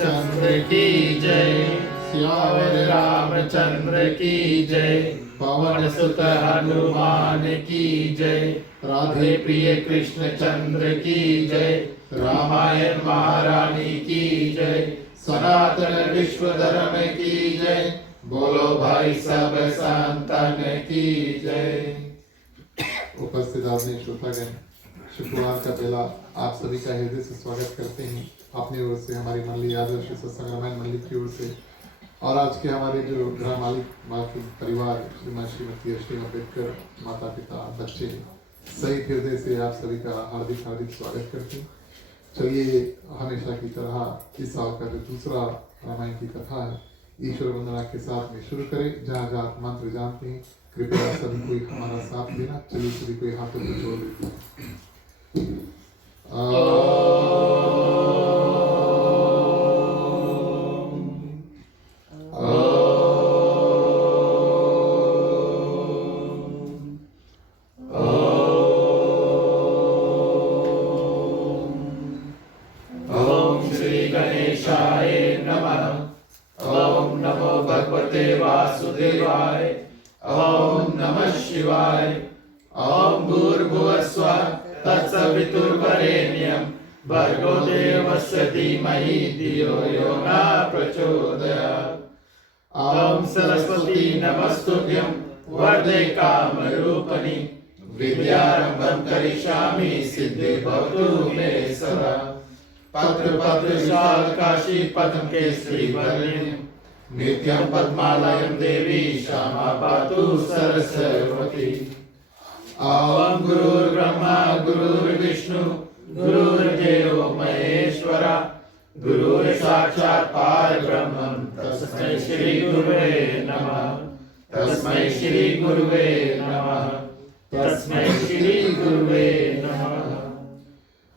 रामचंद्र की जय, सियावर रामचंद्र की जय, पवन सुत हनुमान की जय, राधे प्रिय कृष्ण चंद्र की जय, रामायण महारानी की जय, सनातन विश्व धर्म की जय, बोलो भाई सब संतन की जय। उपस्थित आदरणीय श्रोतागण, शुक्रवार का बेला आप सभी का हृदय से स्वागत करते हैं अपनी ओर से, हमारी मंडली आदर्श सत्संग रामायण मंडली की ओर से। और आज के हमारे जो गृह मालिक मातृ परिवार श्रीमती अश्विनी अम्बेडकर, माता पिता बच्चे सहित हृदय से आप सभी का हार्दिक हार्दिक स्वागत करते हैं। चलिए हमेशा की तरह इस साल का जो दूसरा रामायण की कथा है ईश्वर वंदना के साथ में शुरू करें। जहाँ जहाँ मंत्र जानते हैं कृपया सभी कोई हमारा साथ देना। चलिए सभी कोई हाथों को जोड़ लेते हैं। ओम श्री गणेशाय नमः। ओम नमो भगवते वासुदेवाय। ओम नमः शिवाय। ओम भूर्भुवस्वः तत्सवितुर्वरेण्यं भर्गो देवस्य धीमहि धियो यो न प्रचोदयात्। ओम सरस्वती नमस्तुभ्यं वरदे कामरूपिणि विद्यारम्भं करिष्यामि सिद्धि भवतु मे सदा। पत्र पत्र शालकाशी पद्म केसरी वर्णिम नित्यं पद्मालयं देवी श्यामा पातु सरस्वती। ओम गुरुर्ब्रह्मा गुरुर्विष्णु गुरुर्देवो महेश्वरा गुरुर्साक्षात् परब्रह्म तस्मै श्री गुरुवे नमः। तस्मै श्री गुरुवे नमः। तस्मै श्री गुरुवे नमः।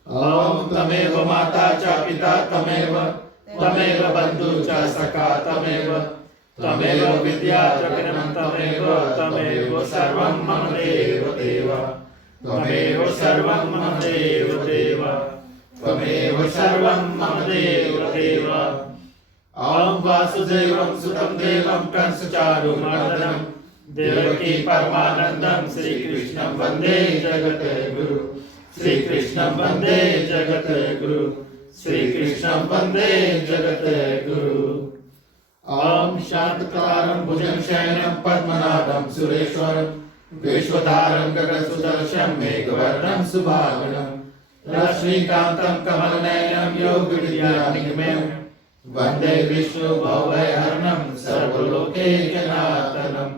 ओम तमेव माता च पिता तमेव तमेव बंधु च सखा तमेव तमेव विद्या द्रविणं तमेव तमेव सर्वं मम देव देव। तमेव सर्वं मम देव देव। तमेव सर्वं मम देव देव। ओम वासुदेवं सुतं देवं कंसचारुमर्दनं देवकी परमानंदं श्री कृष्णं वंदे जगद्गुरु। श्री कृष्णं वंदे जगद्गुरु। श्री कृष्णं वंदे जगद्गुरु। ओम शांतकारं भुजगशयनं पद्मनाभं सुरेश्वरं विश्वधारं गगनसदृशं मेघवर्णं शुभांगं रश्मिकान्तं कमलनयनं योगविद्यानिगमं वन्दे विष्णुभवभयहरणं सर्वलोकैकनाथनं।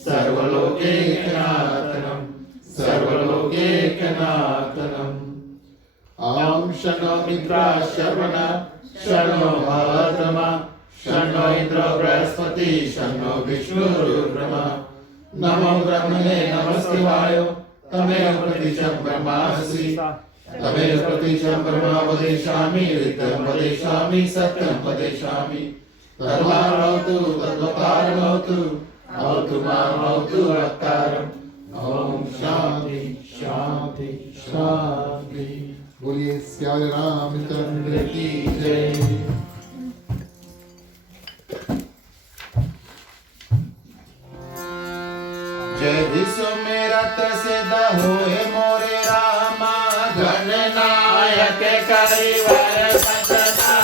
सर्वलोकैकनाथनं। सर्वलोकैकनाथनं। ओम शन्नो मित्राः शर्वणा शन्नो भवत्रमा शन्नो इंद्रो बृहस्पति शन्नो विष्णुरुर्ब्रह्मा। नमो ब्रह्मणे नमस्तिवाय तमेव प्रतीचं ब्रह्मासि तमेव प्रतीचं ब्रह्मा वदिष्यामि ऋतं वदिष्यामि सत्यं वदिष्यामि। तद्वारौतु तद्वकारमौतु औतु मामौतु वक्तारम्। ओम शांति शांति शांति। बोलिए सियावर रामचंद्र की जय। जय सुमिरत सिद्ध होए मोरे रामा गणनायक करिवर सतना।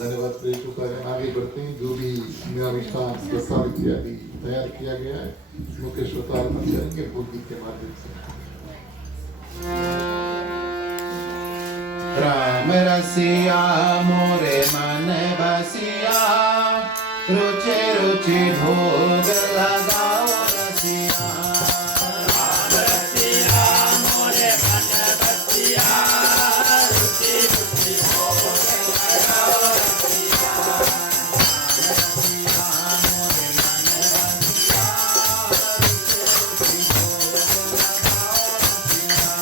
धन्यवाद प्रिय पुकारे। आगे बढ़ते हैं। जो भी मेरा विश्वास प्रस्ताव इत्यादि तैयार किया गया है मुख्य श्रोता अर्पण करेंगे बुद्धि के माध्यम से। राम रसिया मोरे मन बसिया, रुचि रुचि भोग लगाओ रसिया। राम रसिया मोरे मन बसिया, रुचि रुचि भोग लगाओ रसिया। राम रसिया मोरे मन बसिया, रुचि रुचि भोग लगाओ रसिया।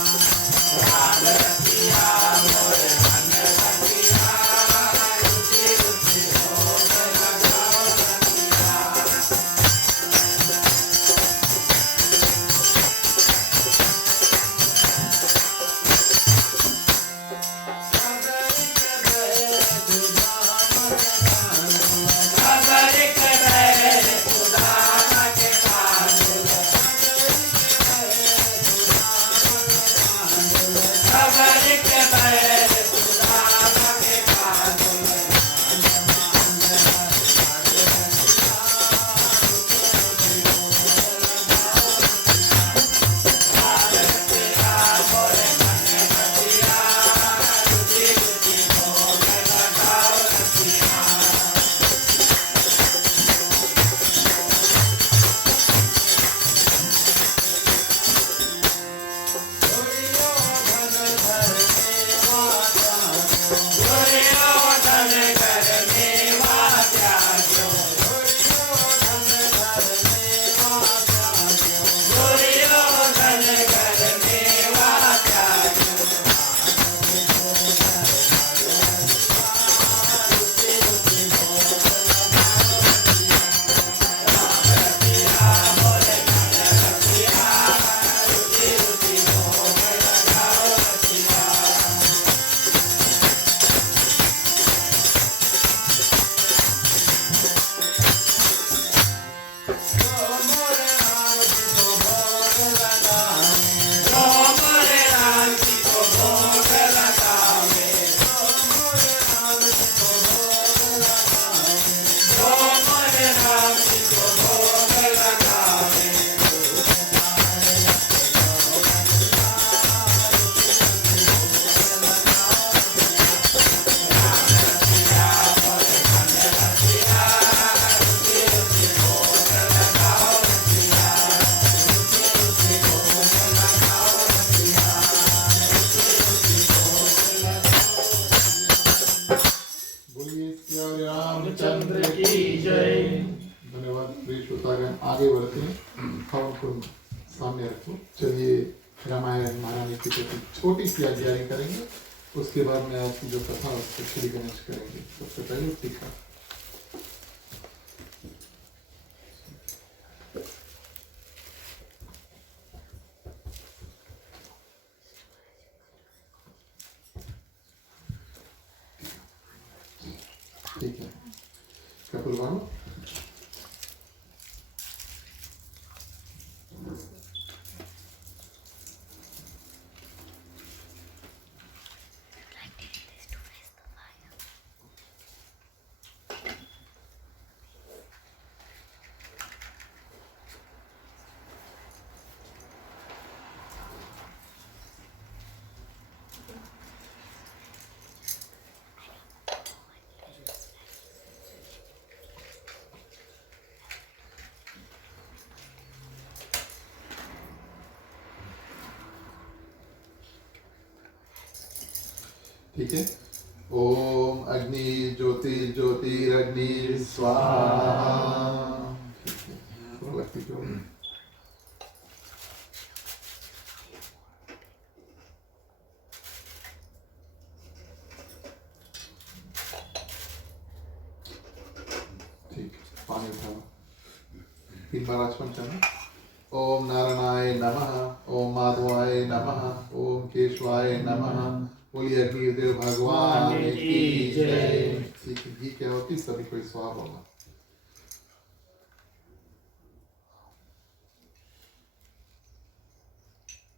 राम रसिया मोरे मन बसिया, रुचि रुचि भोग लगाओ रसिया। श्री रामचंद्र की जय। धन्यवाद। प्रिय श्रोतागण, आगे बढ़ते हैं। हम उनको सामने रखो। चलिए रामायण महारानी की छोटी सी आज्ञारी करेंगे, उसके बाद में आज की जो कथा उसको श्री गणेश करेंगे। सबसे पहले टीका। ठीक है, कपूरवाणु। ठीक है। ओम अग्नि ज्योति ज्योतिरग्नि स्वाहा। ठीक, पानी उठाना, 3 बार आचमन करना। ओम नारायणाय नमः, ओम माधवाय नमः, ओम केशवाय नमः। बोलिए अग्निदेव भगवान की जय। ठीक है, घी क्या होती सभी कोई स्वाहा होगा।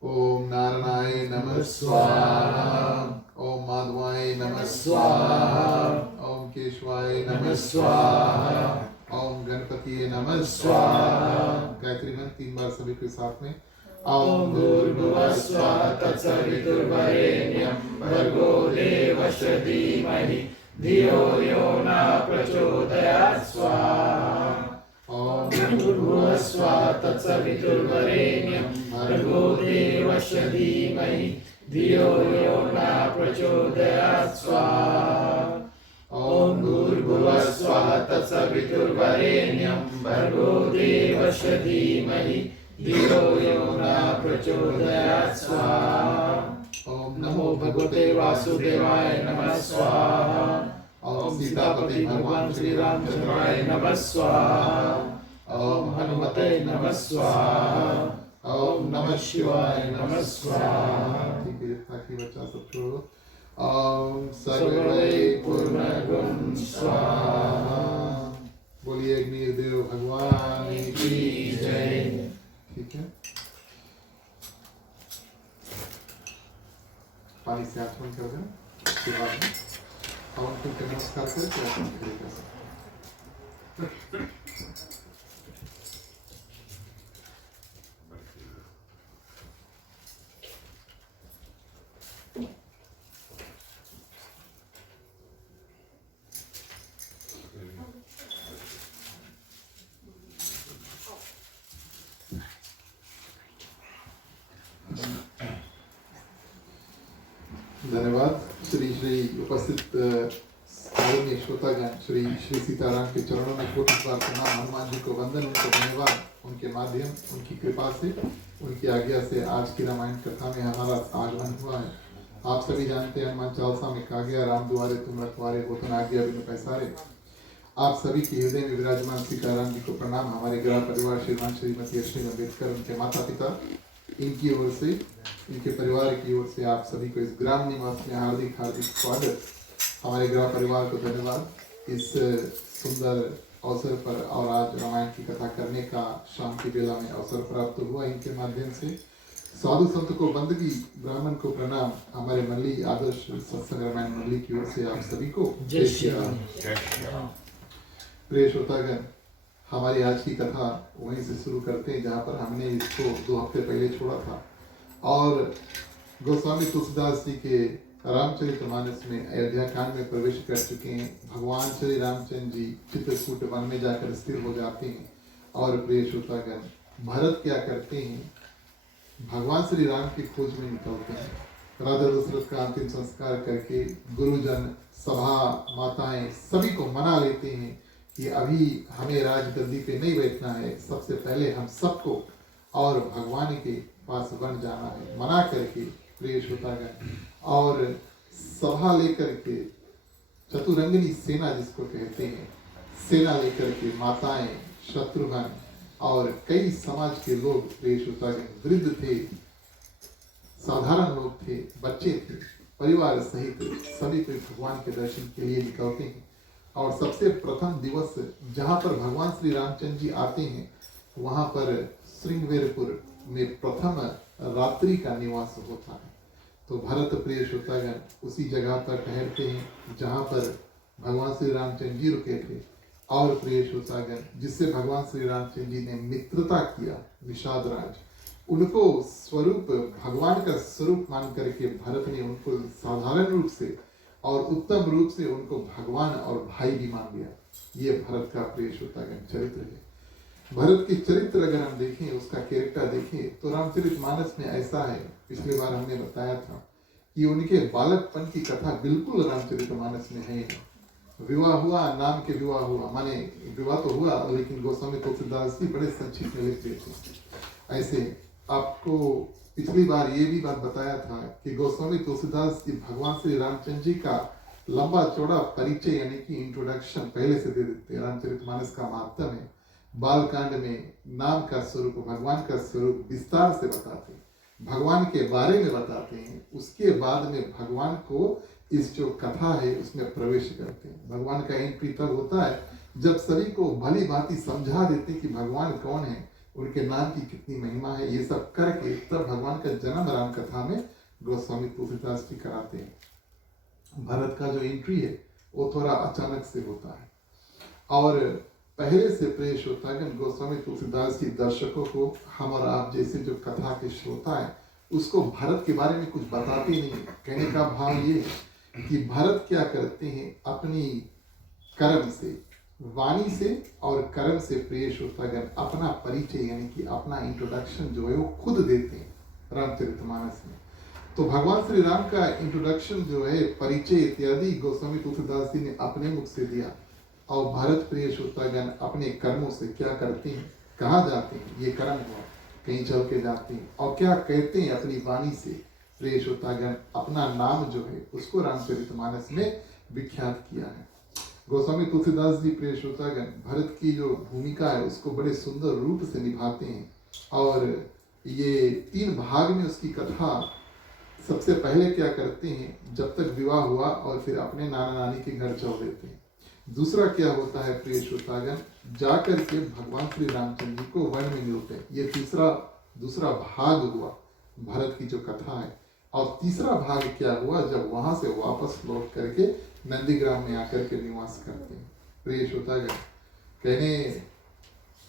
ओम नारायणाय नमः स्वाहा, ओम माधवाय नमः स्वाहा, ओम केशवाय नमः स्वाहा, ओम गणपति नमः स्वाहा। गायत्री मंत्र 3 बार सभी के साथ में। ओम भूर्भुवः स्वः तत्सवितुर्वरेण्यं भर्गो देवस्य धीमहि धियो यो न प्रचोदयात् स्वाहा। ओम भूर्भुवः स्वः तत्सवितुर्वरेण्यं भर्गो देवस्य धीमहि धियो यो न प्रचोदयात् स्वाहा। ओम भूर्भुवः स्वः तत्सवितुर्वरेण्यं भर्गो देवस्य धीमहि धियो यो न प्रचोदयात् स्वाहा। ओम नमो भगवते वासुदेवाय नमः स्वाहा। ओम सीतापति भगवान श्री रामचंद्राय नमः स्वाहा। ओम हनुमते नमः स्वाहा। ओम नमः शिवाय नमः स्वाहा। ठीक है, ताकि बच्चा सब छोड़ो। ओम सर्वै पूर्णगुण स्वाहा। बोलिए अग्निदेव भगवान की जय। ठीक है, पानी से आचमन कर देना। उसके बाद में हवन को नमस्कार करके आचमन खड़े कर सकते। धन्यवाद। श्री उपस्थित आदरणीय श्रोतागण, श्री सीताराम के चरणों में कोटि बार प्रणाम। हनुमान जी को वंदन, उनको धन्यवाद। उनके माध्यम, उनकी कृपा से, उनकी आज्ञा से आज की रामायण कथा में हमारा आगमन हुआ है। आप सभी जानते हैं हनुमान चालीसा में कहा गया, राम दुआरे तुम रखवारे हो तुम आज्ञा बिनु पैसारे। आप सभी के हृदय में विराजमान सीताराम जी को प्रणाम। हमारे ग्रह परिवार श्रीमान श्रीमती अश्विनी अम्बेडकर, उनके माता पिता, इनकी ओर से, इनके परिवार की ओर से आप सभी को इस ग्राम निवास में हार्दिक हार्दिक स्वागत। हमारे ग्राम परिवार को धन्यवाद इस सुंदर अवसर पर। और आज रामायण की कथा करने का शाम की बेला में अवसर प्राप्त हुआ। इनके माध्यम से साधु संत को बंदगी, ब्राह्मण को प्रणाम। हमारे मल्ली आदर्श सत्संग रामायण मल्ली की ओर से आप सभी को जय श्री राम। प्रिय श्रोतागण, हमारी आज की कथा वहीं से शुरू करते हैं जहाँ पर हमने इसको 2 हफ्ते पहले छोड़ा था। और गोस्वामी तुलसीदास जी के रामचरितमानस में अयोध्या कांड में प्रवेश कर चुके हैं। भगवान श्री रामचंद्र जी चित्रकूट वन में जाकर स्थिर हो जाते हैं। और प्रिय श्रोतागण, भरत क्या करते हैं? भगवान श्री राम की खोज में निकलते हैं। राजा दशरथ का अंतिम संस्कार करके गुरुजन सभा माताएं सभी को मना लेते हैं कि अभी हमें राजगद्दी पे नहीं बैठना है, सबसे पहले हम सबको और भगवान के पास बन जाना है, मना करके प्रिय श्रोतागण। और सभा लेकर के चतुरंगिनी सेना जिसको कहते हैं, सेना लेकर के माताएं, शत्रुघ्न और कई समाज के लोग प्रिय श्रोतागण, वृद्ध थे, साधारण लोग थे, बच्चे थे, परिवार सहित सभी कोई भगवान के दर्शन के लिए निकलते हैं। और सबसे प्रथम दिवस जहाँ पर भगवान श्री रामचंद्र जी आते हैं, वहाँ पर श्रृंगवेरपुर में प्रथम रात्रि का निवास होता है। तो भरत प्रिय श्रोतागण उसी जगह पर ठहरते हैं जहाँ पर भगवान श्री रामचंद्र जी रुके थे। और प्रिय श्रोतागण जिससे भगवान श्री रामचंद्र जी ने मित्रता किया, निषाद राज, उनको स्वरूप भगवान का स्वरूप मान करके भरत ने उनको साधारण रूप से और उत्तम रूप से उनको भगवान और भाई भी मान लिया। ये भरत का प्रिय श्रोतागण चरित्र है। भरत के चरित्र अगर हम देखें, उसका कैरेक्टर देखें, तो रामचरितमानस में ऐसा है, पिछली बार हमने बताया था कि उनके बालकपन की कथा बिल्कुल रामचरितमानस में है नहीं। विवाह हुआ, नाम के विवाह हुआ, माने विवाह तो हुआ लेकिन गोस्वामी तुलसीदास जी बड़े संक्षिप्त में लिखते थे। ऐसे आपको पिछली बार ये भी बात बताया था कि गोस्वामी तुलसीदास जी भगवान श्री रामचंद्र जी का लंबा चौड़ा परिचय यानी कि इंट्रोडक्शन पहले से दे देते हैं। रामचरितमानस का महात्म्य है, बालकांड में नाम का स्वरूप, भगवान का स्वरूप विस्तार से बताते हैं, भगवान के बारे में बताते हैं। उसके बाद में भगवान को इस जो कथा है उसमें प्रवेश करते हैं। भगवान का एंट्री तब होता है जब सभी को भली भांति समझा देते कि भगवान कौन है, उनके नाम की कितनी महिमा है, ये सब करके तब भगवान का जन्म राम कथा में गोस्वामी तुलसीदास जी कराते हैं। भरत का जो एंट्री है वो थोड़ा अचानक से होता है और पहले से प्रिय श्रोतागण गोस्वामी तुलसीदास जी दर्शकों को, हम और आप जैसे जो कथा के श्रोता है, उसको भरत के बारे में कुछ बताते नहीं। कहने का भाव ये है कि भरत क्या करते हैं, अपनी कर्म से, वाणी से और कर्म से प्रिय श्रोतागण अपना परिचय यानी कि अपना इंट्रोडक्शन जो है वो खुद देते हैं रामचरितमानस में। तो भगवान श्री राम का इंट्रोडक्शन जो है, परिचय इत्यादि गोस्वामी तुलसीदास जी ने अपने मुख से दिया। और भरत प्रिय श्रोतागण अपने कर्मों से क्या करते हैं, कहाँ जाते हैं, ये कर्म हुआ, कहीं चल के जाते हैं, और क्या कहते हैं अपनी वाणी से प्रिय श्रोतागण अपना नाम जो है उसको रामचरितमानस में विख्यात किया है। गोस्वामी तुलसीदास जी प्रिय श्रोतागण भरत की जो भूमिका है उसको बड़े सुंदर रूप से निभाते हैं। और ये 3 भाग में उसकी कथा, सबसे पहले क्या करते हैं, जब तक विवाह हुआ और फिर अपने नाना नानी के घर चल देते हैं। दूसरा क्या होता है प्रिय श्रोतागण, जाकर के भगवान श्री रामचंद्र जी को वन में मिलते हैं। ये दूसरा भाग हुआ भरत की जो कथा है। और तीसरा भाग क्या हुआ, जब वहां से वापस लौट करके नंदीग्राम में आकर के निवास करते हैं। प्रिय श्रोतागण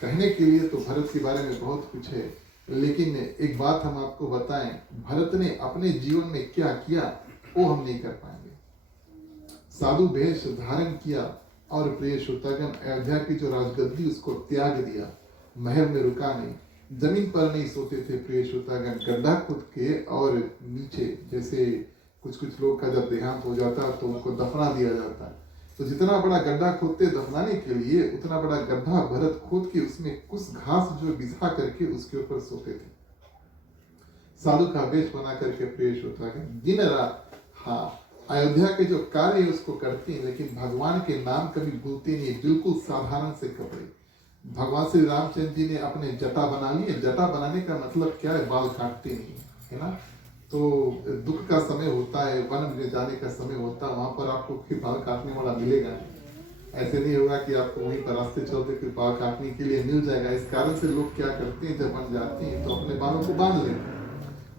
कहने के लिए तो भरत के बारे में बहुत कुछ है, लेकिन एक बात हम आपको बताएं, भरत ने अपने जीवन में क्या किया वो हम नहीं कर पाएंगे। साधु वेश धारण किया और प्रिय श्रोतागण अयोध्या की जो राजगद्दी उसको त्याग दिया, महल में रुका नहीं, जमीन पर नहीं सोते थे प्रिय श्रोतागण, गड्ढा खुद के और नीचे, जैसे कुछ लोग का जब देहांत हो जाता तो उनको दफना दिया जाता है, तो जितना बड़ा गड्ढा खोदते दफनाने के लिए उतना बड़ा गड्ढा भरत खोद के उसमें कुछ घास जो बिछा करके उसके ऊपर सोते थे। साधु का वेश बना करके प्रिय श्रोतागण दिन रात, हाँ, अयोध्या के जो कार्य उसको करते हैं, लेकिन भगवान के नाम कभी भूलते नहीं, बिल्कुल साधारण से कपड़े। भगवान श्री रामचंद्र जी ने अपने जटा बना लिए। जटा बनाने का मतलब क्या है, बाल काटते नहीं है ना। तो दुख का समय होता है, वन में जाने का समय होता है, वहां पर आपको कोई बाल काटने वाला मिलेगा नहीं। ऐसे नहीं होगा कि आपको वहीं पर रास्ते चलते फिर बाल काटने के लिए मिल जाएगा। इस कारण से लोग क्या करते हैं, जब वन जाते हैं तो अपने बालों को बांध लेते हैं।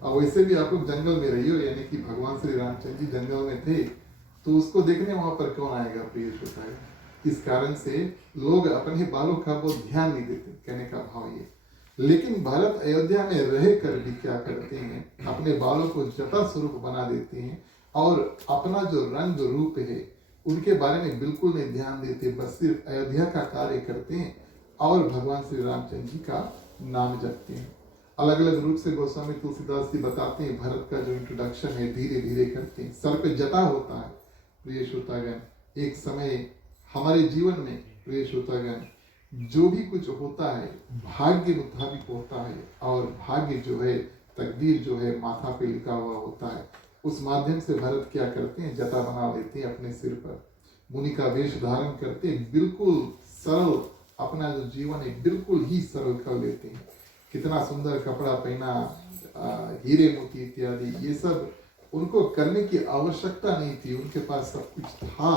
और वैसे भी आप लोग जंगल में रहिए, यानी कि भगवान श्री रामचंद्र जी जंगल में थे, तो उसको देखने वहां पर कौन आएगा प्रिय श्रोतागण। इस कारण से लोग अपने बालों का बहुत ध्यान नहीं देते, कहने का भाव ये। लेकिन भरत अयोध्या में रह कर भी क्या करते हैं, अपने बालों को जटा स्वरूप बना देते हैं और अपना जो रंग रूप है उनके बारे में बिल्कुल नहीं ध्यान देते, बस सिर्फ अयोध्या का कार्य करते हैं और भगवान श्री रामचंद्र जी का नाम जपते हैं। अलग अलग रूप से गोस्वामी तुलसीदास जी बताते हैं, भरत का जो इंट्रोडक्शन है धीरे धीरे करते हैं। सर पे जटा होता है प्रिय श्रोतागण, एक समय हमारे जीवन में प्रिय श्रोतागण जो भी कुछ होता है भाग्य मुताबिक होता है, और भाग्य जो है, तकदीर जो है माथा पे लिखा हुआ होता है। उस माध्यम से भरत क्या करते हैं, जटा बना लेते हैं अपने सिर पर, मुनि का वेश धारण करते हैं, बिल्कुल सरल अपना जो जीवन है बिल्कुल ही सरल कर लेते हैं। कितना सुंदर कपड़ा पहना, हीरे मोती इत्यादि, ये सब उनको करने की आवश्यकता नहीं थी, उनके पास सब कुछ था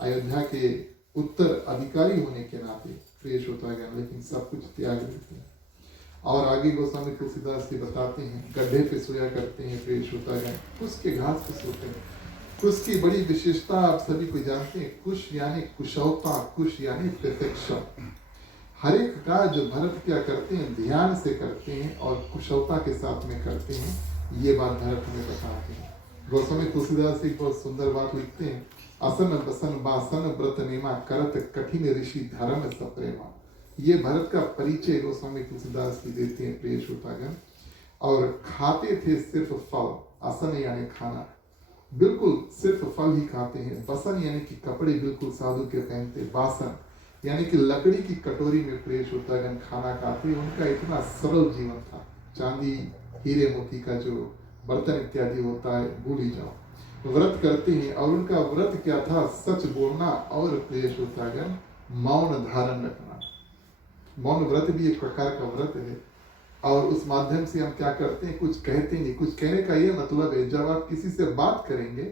अयोध्या के उत्तर अधिकारी होने के नाते प्रिय श्रोतागण, लेकिन सब कुछ त्याग देते हैं। और आगे गोस्वामी तुलसीदास जी बताते हैं, गड्ढे पे सोया करते हैं प्रिय श्रोतागण, कुश के घास पे सोते हैं। कुश की बड़ी विशेषता आप सभी को जानते हैं, कुश यानी कुशलता, कुश यानी perfection। हर एक कार्य जो भरत क्या करते हैं, ध्यान से करते हैं और कुशलता के साथ में करते हैं, ये बात भरत हमें बताते हैं। गोस्वामी तुलसीदास एक बहुत सुंदर बात लिखते हैं, असन बसन बासन व्रत नेमा करत कठिन ऋषि धर्म सप्रेमा। ये भरत का परिचय गोस्वामी तुलसीदास जी देते हैं प्रिय श्रोतागण। और खाते थे सिर्फ फल, असन यानी खाना, बिल्कुल सिर्फ फल ही खाते हैं। बसन यानी कि कपड़े बिल्कुल साधु के पहनते, बासन यानी कि लकड़ी की कटोरी में प्रिय श्रोतागण खाना खाते। उनका इतना सरल जीवन था, चांदी हीरे मोती का जो बर्तन इत्यादि होता है भूल ही जाओ। व्रत करते हैं, और उनका व्रत क्या था, सच बोलना और प्रिय श्रोतागण मौन धारण रखना। मौन व्रत भी एक प्रकार का व्रत है, और उस माध्यम से हम क्या करते हैं, कुछ कहते नहीं। कुछ कहने का ये मतलब है, जब आप किसी से बात करेंगे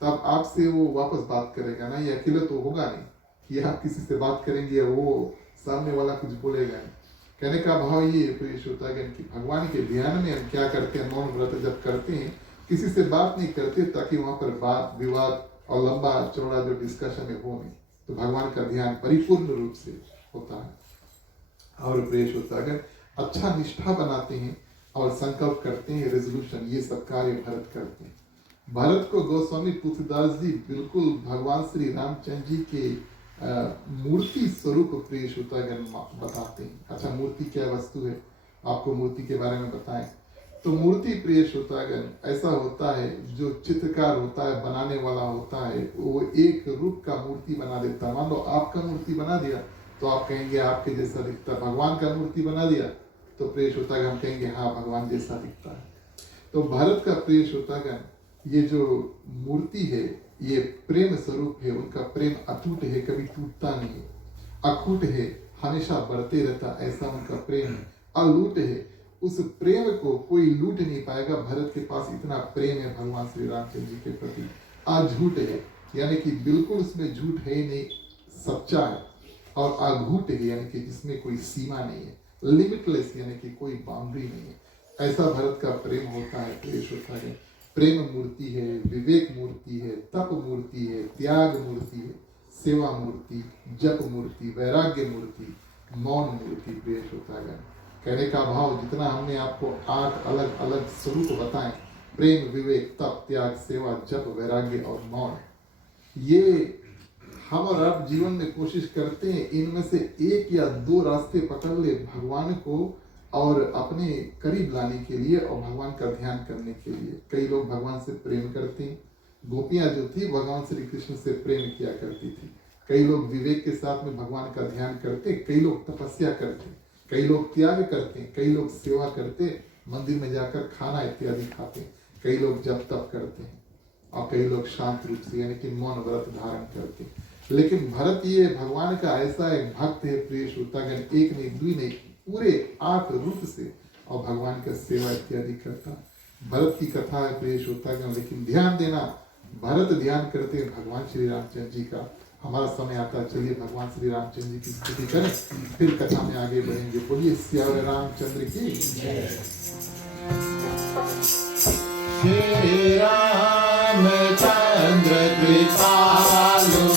तब आपसे वो वापस बात करेगा ना, ये अकेले तो होगा नहीं कि आप किसी से बात करेंगे और वो सामने वाला कुछ बोलेगा नहीं। कहने का भाव ये प्रिय श्रोतागण कि भगवान के ध्यान में हम क्या करते हैं, मौन व्रत जब करते हैं किसी से बात नहीं करते, ताकि वहां पर बात विवाद और लंबा चौड़ा जो डिस्कशन है वो नहीं, तो भगवान का ध्यान परिपूर्ण रूप से होता है। और प्रिय श्रोतागण अच्छा निष्ठा बनाते हैं और संकल्प करते हैं, रेजोल्यूशन, ये सब कार्य भरत करते हैं। भरत को गोस्वामी तुलसीदास जी बिल्कुल भगवान श्री रामचंद्र जी के मूर्ति स्वरूप प्रिय श्रोतागण बताते हैं। अच्छा, मूर्ति क्या वस्तु है, आपको मूर्ति के बारे में बताएं तो मूर्ति प्रिय श्रोतागण ऐसा होता है, जो चित्रकार होता है, बनाने वाला होता है, वो एक रूप का मूर्ति बना देता है। मान लो आपका मूर्ति बना दिया तो आप कहेंगे आपके जैसा दिखता है। भगवान का मूर्ति बना दिया तो प्रिय श्रोतागण हम कहेंगे हाँ भगवान जैसा दिखता है। तो भारत का प्रिय श्रोतागण ये जो मूर्ति है ये प्रेम स्वरूप है, उनका प्रेम अटूट है, कभी टूटता नहीं है, अखूट है, हमेशा बढ़ते रहता, ऐसा उनका प्रेम है। अलूट है, उस प्रेम को कोई लूट नहीं पाएगा। भरत के पास इतना प्रेम है भगवान श्री रामचंद्र जी के प्रति। अझूठ है यानी कि बिल्कुल उसमें झूठ है नहीं, सच्चा है। और अघूट है यानी कि जिसमें कोई सीमा नहीं है, लिमिटलेस यानी कि कोई बाउंड्री नहीं है। ऐसा भरत का प्रेम होता है प्रिय श्रोतागण। प्रेम मूर्ति है, विवेक मूर्ति है, तप मूर्ति है, त्याग मूर्ति है, सेवा मूर्ति, जप मूर्ति, वैराग्य मूर्ति, मौन मूर्ति प्रिय श्रोतागण। कहने का भाव जितना हमने आपको 8 अलग अलग स्वरूप बताए, प्रेम, विवेक, तप, त्याग, सेवा, जप, वैराग्य और मौन, ये हम और आप जीवन में कोशिश करते हैं इनमें से एक या 2 रास्ते पकड़ ले भगवान को और अपने करीब लाने के लिए और भगवान का ध्यान करने के लिए। कई लोग भगवान से प्रेम करते हैं, गोपियां जो थी भगवान श्री कृष्ण से प्रेम किया करती थी। कई लोग विवेक के साथ में भगवान का ध्यान करते, कई लोग तपस्या करते, कई लोग त्याग करते, कई लोग सेवा करते, मंदिर में जाकर खाना इत्यादि खाते, कई लोग जप तप करते हैं और कई लोग शांत रूप से यानी कि मौन व्रत धारण करते। लेकिन भरत ये भगवान का ऐसा एक भक्त है प्रिय श्रोतागण, एक नहीं, 2 नहीं, पूरे 8 रूप से और भगवान का सेवा इत्यादि करता। भरत की कथा है प्रिय श्रोतागण, लेकिन ध्यान देना, भरत ध्यान करते हैं भगवान श्री रामचंद्र जी का। हमारा समय आता, चलिए भगवान श्री रामचंद्र जी की स्तुति करें, फिर कथा में आगे बढ़ेंगे। बोलिए सियावर रामचंद्र की जय। श्री रामचंद्र कृपालु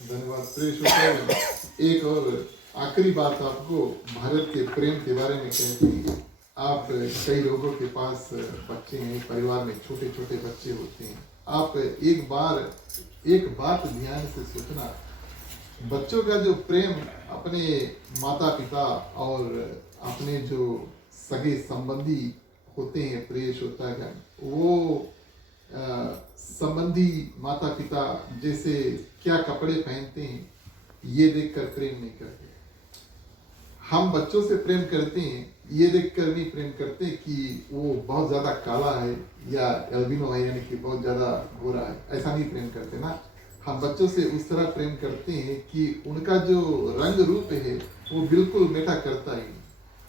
धन्यवाद प्रिय श्रोतागण। एक और आखिरी बात आपको भारत के प्रेम के बारे में कहती है। आप कई लोगों के पास बच्चे हैं, परिवार में छोटे छोटे बच्चे होते हैं। आप एक बात ध्यान से सोचना, बच्चों का जो प्रेम अपने माता पिता और अपने जो सगे संबंधी होते हैं प्रिय श्रोतागण, वो संबंधी माता पिता जैसे क्या कपड़े पहनते हैं ये देखकर प्रेम नहीं करते। हम बच्चों से प्रेम करते हैं ये देखकर नहीं प्रेम करते कि वो बहुत ज्यादा काला है या एल्बिनो है, यानी कि बहुत ज्यादा गोरा है, ऐसा नहीं प्रेम करते ना। हम बच्चों से उस तरह प्रेम करते हैं कि उनका जो रंग रूप है वो बिल्कुल मेटा करता ही,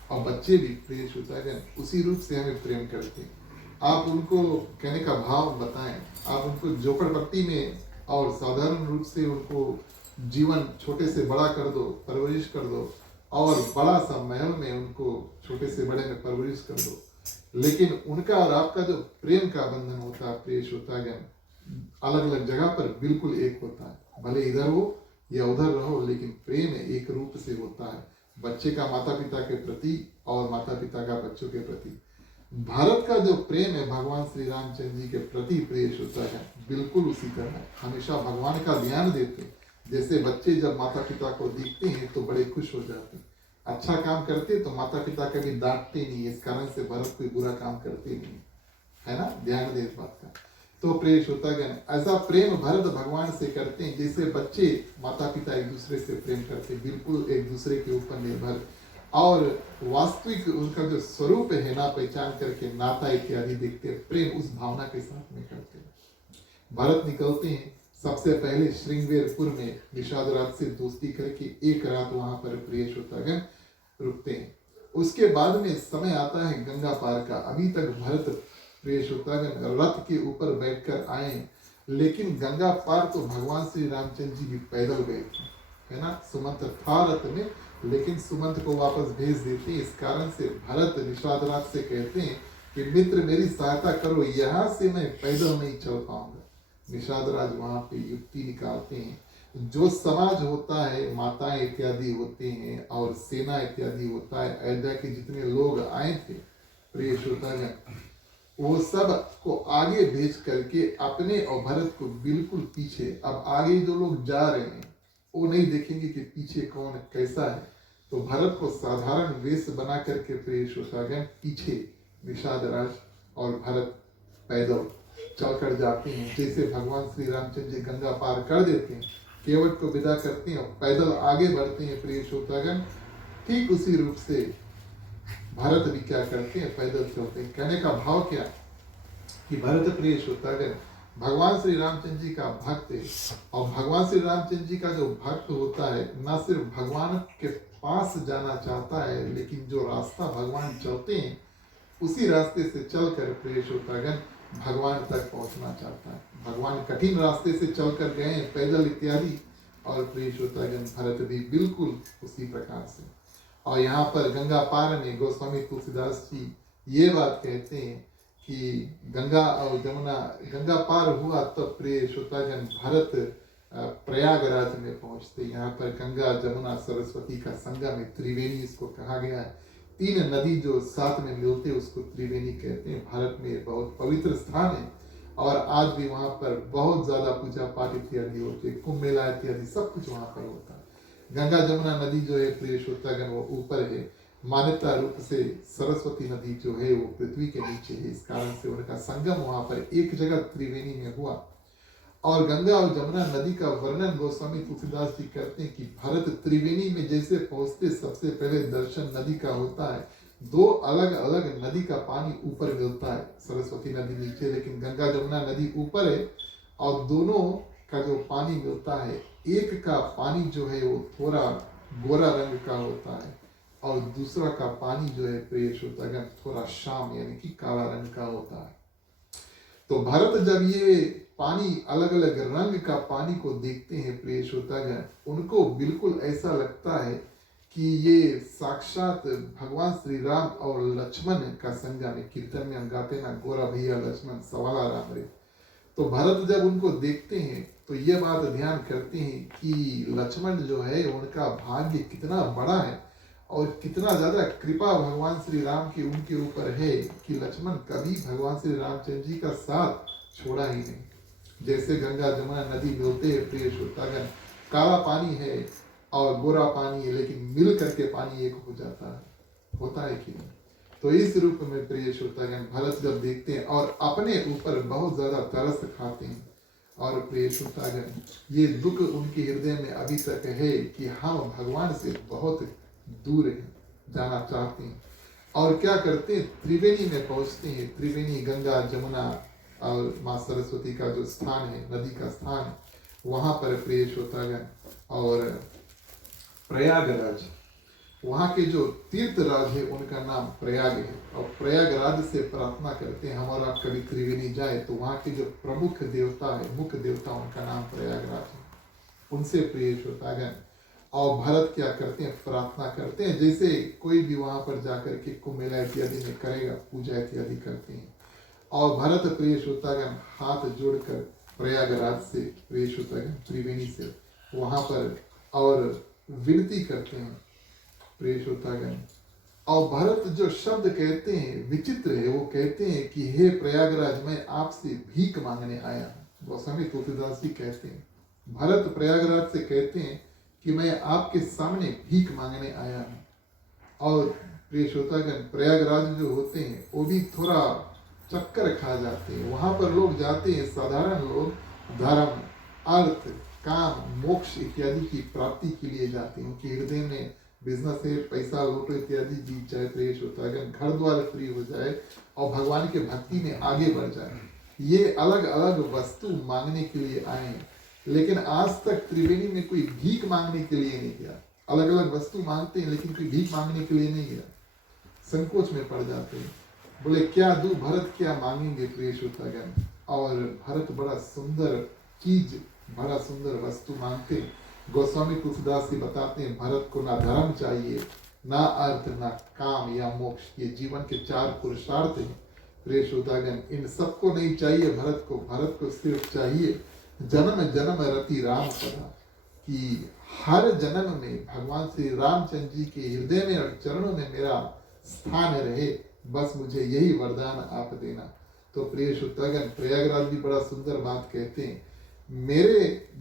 और बच्चे भी प्रिय श्रोतागण उसी रूप से हमें प्रेम करते हैं। आप उनको कहने का भाव बताएं, आप उनको झोपड़पट्टी में और साधारण रूप से उनको जीवन छोटे से बड़ा कर दो, परवरिश कर दो, और बड़ा सा महल में उनको छोटे से बड़े में परवरिश कर दो, लेकिन उनका और आपका जो प्रेम का बंधन होता है प्रिय श्रोतागण, अलग अलग जगह पर बिल्कुल एक होता है। भले इधर हो या उधर रहो, लेकिन प्रेम एक रूप से होता है, बच्चे का माता पिता के प्रति और माता पिता का बच्चों के प्रति। भारत का जो प्रेम है भगवान श्री रामचंद्र जी के प्रति प्रिय श्रोतागण, बिल्कुल उसी तरह है। हमेशा भगवान का ध्यान देते हैं। जैसे बच्चे जब माता पिता को देखते हैं तो बड़े खुश हो जाते हैं, अच्छा काम करते तो माता पिता कभी डांटते नहीं, इस कारण से भरत कोई बुरा काम करते नहीं, है ना। ध्यान दे इस बात का। तो प्रिय श्रोतागण, ऐसा प्रेम भरत भगवान से करते हैं जैसे बच्चे माता पिता एक दूसरे से प्रेम करते हैं, बिल्कुल एक दूसरे के ऊपर निर्भर, और वास्तविक उनका जो स्वरूप है ना पहचान करके नाता इत्यादि देखते हैं, प्रेम उस भावना के साथ में करते हैं। भरत निकलते हैं सबसे पहले श्रृंगवेरपुर में निषाद राज से दोस्ती करके एक रात वहां पर प्रिय श्रोतागण रुकते हैं। उसके बाद में समय आता है गंगा पार का। अभी तक भरत प्रिय श्रोतागण रथ के ऊपर बैठकर आए, लेकिन गंगा पार तो भगवान श्री रामचंद्र जी भी पैदल गए थे, है ना। सुमंत था रथ में, लेकिन सुमंत को वापस भेज देते हैं। इस कारण से भरत निषाद राज से कहते हैं कि मित्र मेरी सहायता करो, यहाँ से मैं पैदल नहीं चल पाऊंगा। निषाद राज वहां पे युक्ति निकालते हैं। जो समाज होता है, माताएं इत्यादि होते हैं और सेना इत्यादि होता है, अयोध्या के जितने लोग आए थे प्रिय श्रोतागण, वो सब को आगे भेज करके अपने और भरत को बिल्कुल पीछे। अब आगे जो लोग जा रहे हैं वो नहीं देखेंगे कि पीछे कौन कैसा है, तो भरत को साधारण वेश बना करके प्रिय श्रोतागण पीछे निषाद राज और भरत पैदल चलकर जाते हैं। जैसे भगवान श्री रामचंद्र जी गंगा पार कर देते हैं, केवट को विदा करते हैं और पैदल आगे बढ़ते हैं प्रिय श्रोतागण, ठीक उसी रूप से भरत भी क्या करते हैं, पैदल चलते हैं। कहने का भाव क्या कि भरत प्रिय श्रोतागण भगवान श्री रामचंद्र जी का भक्त है, और भगवान श्री रामचंद्र जी का जो भक्त होता है न सिर्फ भगवान के पास जाना चाहता है, लेकिन जो रास्ता भगवान चलते हैं उसी रास्ते से चलकर प्रिय श्रोतागण भगवान तक पहुंचना चाहता है। भगवान कठिन रास्ते से चलकर गए हैं पैदल इत्यादि, और प्रिय श्रोतागण भरत भी बिल्कुल उसी प्रकार से। और यहाँ पर गंगा पार में गोस्वामी तुलसीदास जी ये बात कहते हैं कि गंगा और जमुना गंगा पार हुआ तब तो प्रिय श्रोतागण भरत प्रयागराज में पहुंचते। यहाँ पर गंगा जमुना सरस्वती का संगम है, त्रिवेणी इसको कहा गया है। तीन नदी जो साथ में मिलते उसको त्रिवेणी कहते हैं। भारत में बहुत पवित्र स्थान है, और आज भी वहाँ पर बहुत ज्यादा पूजा पाठ इत्यादि होते हैं, कुंभ मेला इत्यादि सब कुछ वहाँ पर होता है। गंगा जमुना नदी जो है प्रिय श्रोतागण वो ऊपर है, मान्यता रूप से सरस्वती नदी जो है वो पृथ्वी के नीचे है। इस कारण से उनका संगम वहां पर एक जगह त्रिवेणी में हुआ। और गंगा और जमुना नदी का वर्णन गोस्वामी तुलसीदास जी करते हैं कि भरत त्रिवेणी में जैसे पहुंचते सबसे पहले दर्शन नदी का होता है। दो अलग अलग नदी का पानी ऊपर मिलता है, सरस्वती नदी नीचे, लेकिन गंगा जमुना नदी ऊपर है और दोनों का जो पानी मिलता है, एक का पानी जो है वो थोड़ा गोरा रंग का होता है और दूसरा का पानी जो है प्रिय श्रोतागण थोड़ा श्याम यानी कि काला रंग का होता है। तो भरत जब ये पानी अलग अलग रंग का पानी को देखते हैं प्रिय श्रोतागण, उनको बिल्कुल ऐसा लगता है कि ये साक्षात भगवान श्री राम और लक्ष्मण का संगम है। कीर्तन में हम गाते ना, गोरा भैया लक्ष्मण सवाला राम रे। तो भरत जब उनको देखते हैं तो ये बात ध्यान करते हैं कि लक्ष्मण जो है उनका भाग्य कितना बड़ा है और कितना ज्यादा कृपा भगवान श्री राम की उनके ऊपर है कि लक्ष्मण कभी भगवान श्री रामचंद्र जी का साथ छोड़ा ही नहीं। जैसे गंगा जमुना नदी मिलते हैं प्रिय श्रोतागण, काला पानी है और गोरा पानी है, लेकिन मिल करके पानी एक हो जाता है, होता है कि नहीं। तो इस रूप में प्रिय श्रोतागण भरत जब देखते हैं और अपने ऊपर बहुत ज्यादा तरस खाते हैं और प्रिय श्रोतागण ये दुख उनके हृदय में अभी तक है कि हम भगवान से बहुत दूर हैं, जाना चाहते हैं। और क्या करते हैं, त्रिवेणी में पहुंचते हैं। त्रिवेणी गंगा जमुना और माँ सरस्वती का जो स्थान है, नदी का स्थान है, वहां पर प्रिय श्रोतागण और प्रयागराज, वहाँ के जो तीर्थराज है उनका नाम प्रयाग है और प्रयागराज से प्रार्थना करते हैं हम और आप कभी त्रिवेणी जाए तो वहाँ के जो प्रमुख देवता है, मुख्य देवता, उनका नाम प्रयागराज है। उनसे प्रिय श्रोतागण और भरत क्या करते हैं, प्रार्थना करते हैं जैसे कोई भी वहां पर जाकर के कुंभ मेला इत्यादि में करेगा, पूजा इत्यादि करते हैं। और भरत प्रिय श्रोतागण हाथ जोड़कर प्रयागराज से प्रिय श्रोतागण त्रिवेणी से वहां पर और विनती करते हैं प्रिय श्रोतागण। और भरत जो शब्द कहते हैं विचित्र है, वो कहते हैं कि हे प्रयागराज मैं आपसे भीख मांगने आया हूँ। गोस्वामी तुलसीदास जी कहते हैं, भरत प्रयागराज से कहते हैं कि मैं आपके सामने भीख मांगने आया हूँ। और प्रिय श्रोतागण प्रयागराज जो होते हैं वो भी थोड़ा चक्कर खा जाते हैं। वहां पर लोग जाते हैं, साधारण लोग धर्म, अर्थ, काम, मोक्ष इत्यादि की प्राप्ति के लिए जाते हैं। उनके हृदय में बिजनेस है, पैसा लोटो इत्यादि जीत जाए प्रिय श्रोतागण, घर द्वार फ्री हो जाए और भगवान के भक्ति में आगे बढ़ जाए, ये अलग अलग वस्तु मांगने के लिए आए हैं। लेकिन आज तक त्रिवेणी में कोई भीख मांगने के लिए नहीं गया। अलग अलग वस्तु मांगते हैं लेकिन कोई भीख मांगने के लिए नहीं गया, संकोच में पड़ जाते हैं। बोले क्या दूं भरत, क्या मांगेंगे प्रिय श्रोतागण। और भरत बड़ा सुंदर चीज, बड़ा सुंदर वस्तु मांगते। गोस्वामी तुलसीदास जी बताते हैं भरत को ना धर्म चाहिए, ना अर्थ, ना काम या मोक्ष, ये जीवन के 4 पुरुषार्थ हैं प्रिय श्रोतागण। इन सबको नहीं चाहिए भरत को सिर्फ चाहिए जन्म जन्म रति राम पदा, कि हर जन्म में भगवान श्री रामचंद्र जी के हृदय में और चरणों में मेरा स्थान रहे, बस मुझे यही वरदान आप देना। तो प्रिय श्रोतागण प्रयागराज भी बड़ा सुंदर बात कहते हैं, मेरे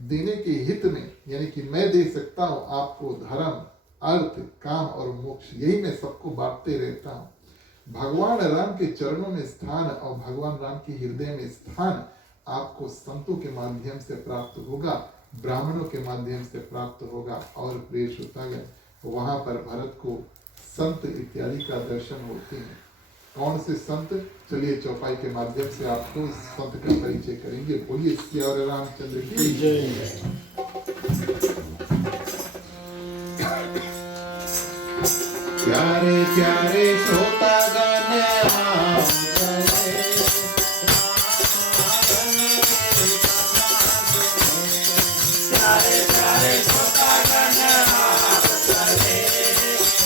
देने के हित में, यानी कि मैं दे सकता हूँ आपको धर्म, अर्थ, काम और मोक्ष, यही मैं सबको बांटते रहता हूँ। भगवान राम के चरणों में स्थान और भगवान राम के हृदय में स्थान आपको संतों के माध्यम से प्राप्त होगा, ब्राह्मणों के माध्यम से प्राप्त होगा। और प्रिय श्रोतागण वहां पर भरत को संत इत्यादि का दर्शन होते हैं। कौन से संत, चलिए चौपाई के माध्यम से आपको इस संत का परिचय करेंगे। बोलिए सियावर रामचंद्र की जय। प्यारे प्यारे श्रोतागण आओ चले, प्यारे प्यारे श्रोतागण आओ चले,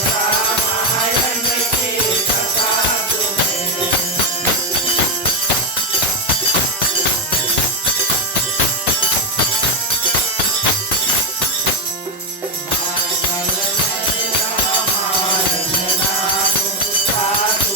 रामायण की कथा सुने। रामायण नाम साधु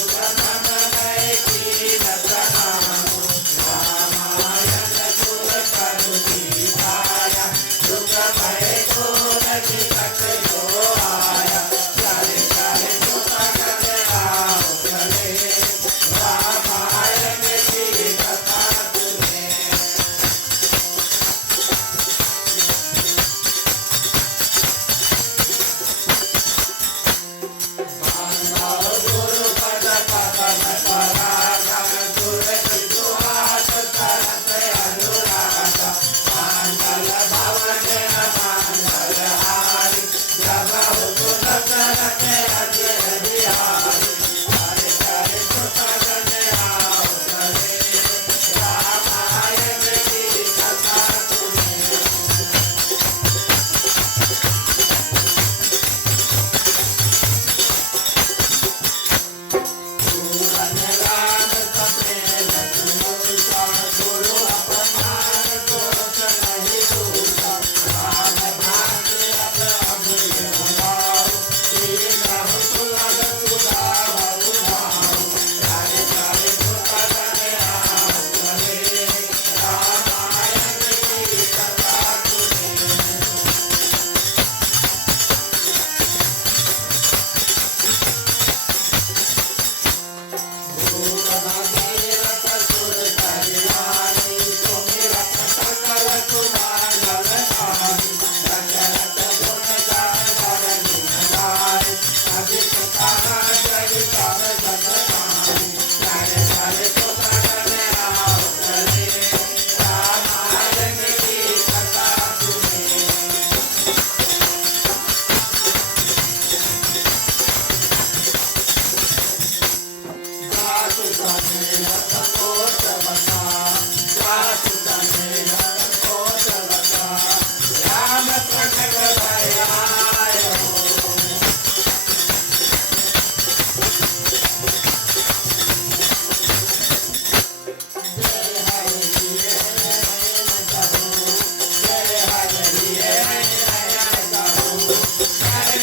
धन्यवाद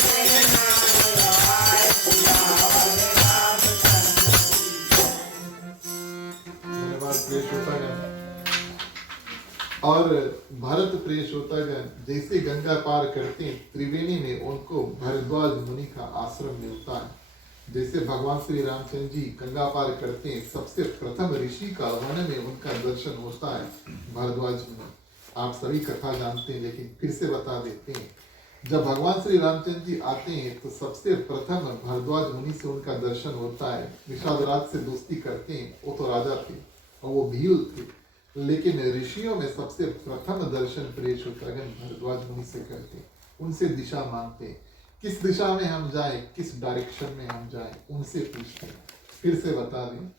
प्रिय श्रोतागण। और भरत प्रिय श्रोतागण जैसे गंगा पार करते हैं, त्रिवेणी में उनको भरद्वाज मुनि का आश्रम मिलता है। जैसे भगवान श्री रामचंद्र जी गंगा पार करते हैं, सबसे प्रथम ऋषि का वन में उनका दर्शन होता है भरद्वाज मुनि। आप सभी कथा जानते हैं, लेकिन फिर से बता देते हैं। जब भगवान श्री रामचंद्र जी आते हैं तो सबसे प्रथम भरद्वाज मुनि से उनका दर्शन होता है। निषाद राज से दोस्ती करते हैं, वो तो राजा थे और वो भील थे, लेकिन ऋषियों में सबसे प्रथम दर्शन प्रिय श्रोतागण भरद्वाज मुनि से करते हैं। उनसे दिशा मांगते हैं, किस दिशा में हम जाएं, किस डायरेक्शन में हम जाएं, उनसे पूछते हैं। फिर से बता दें,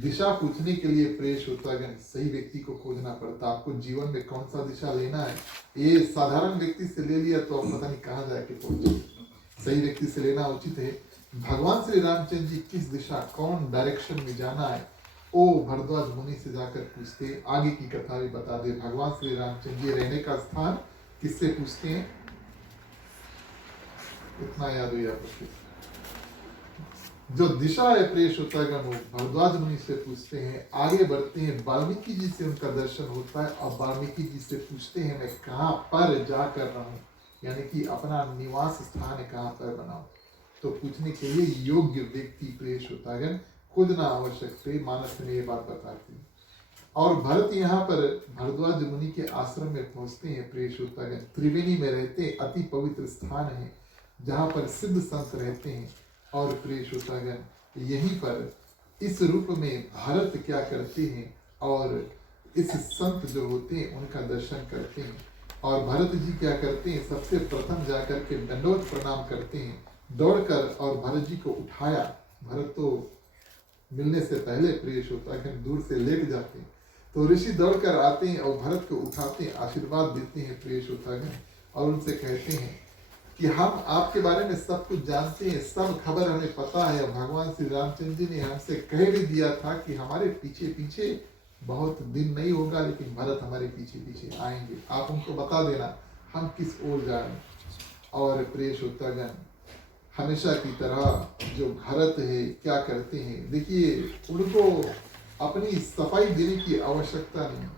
दिशा पूछने के लिए प्रिय श्रोतागण सही व्यक्ति को खोजना पड़ता है। आपको जीवन में कौन सा दिशा लेना है, ये साधारण व्यक्ति से ले लिया तो आप पता नहीं कहाँ जाके पहुंचे। सही व्यक्ति से लेना उचित है। भगवान श्री रामचंद्र जी किस दिशा, कौन डायरेक्शन में जाना है, ओ भरद्वाज मुनि से जाकर पूछते। आगे की कथा भी बता दे। भगवान श्री रामचंद्र जी रहने का स्थान किससे पूछते हैं, इतना याद हुई आपको। जो दिशा है प्रिय श्रोतागण वो भरद्वाज मुनि से पूछते हैं। आगे बढ़ते हैं, वाल्मीकि जी से उनका दर्शन होता है और वाल्मीकि जी से पूछते हैं मैं कहाँ पर जा कर रहा हूँ, यानी कि अपना निवास स्थान कहाँ पर बनाऊं। तो पूछने के लिए योग्य व्यक्ति प्रिय श्रोतागण खोजना आवश्यक थे। मानस में ये बात बताती है। और भरत यहाँ पर भरद्वाज मुनि के आश्रम में पहुंचते हैं प्रिय श्रोतागण। त्रिवेणी में रहते, अति पवित्र स्थान है जहाँ पर सिद्ध संत रहते हैं। और प्रिय श्रोतागण यहीं पर इस रूप में भरत क्या करते हैं और इस संत जो होते हैं उनका दर्शन करते हैं। और भरत जी क्या करते हैं, सबसे प्रथम जाकर के दंडवत प्रणाम करते हैं दौड़कर, और भरत जी को उठाया। भरत तो मिलने से पहले प्रिय श्रोतागण दूर से लेट जाते हैं, तो ऋषि दौड़कर आते हैं और भरत को उठाते हैं, आशीर्वाद देते हैं प्रिय श्रोतागण। और उनसे कहते हैं कि हम आपके बारे में सब कुछ जानते हैं, सब खबर हमें पता है। भगवान श्री रामचंद्र जी ने हमसे कह भी दिया था कि हमारे पीछे पीछे बहुत दिन नहीं होगा, लेकिन भरत हमारे पीछे पीछे आएंगे। आप उनको बता देना हम किस ओर जा रहे हैं। और प्रिय श्रोतागण हमेशा की तरह जो भरत है क्या करते हैं, देखिए उनको अपनी सफाई देने की आवश्यकता नहीं,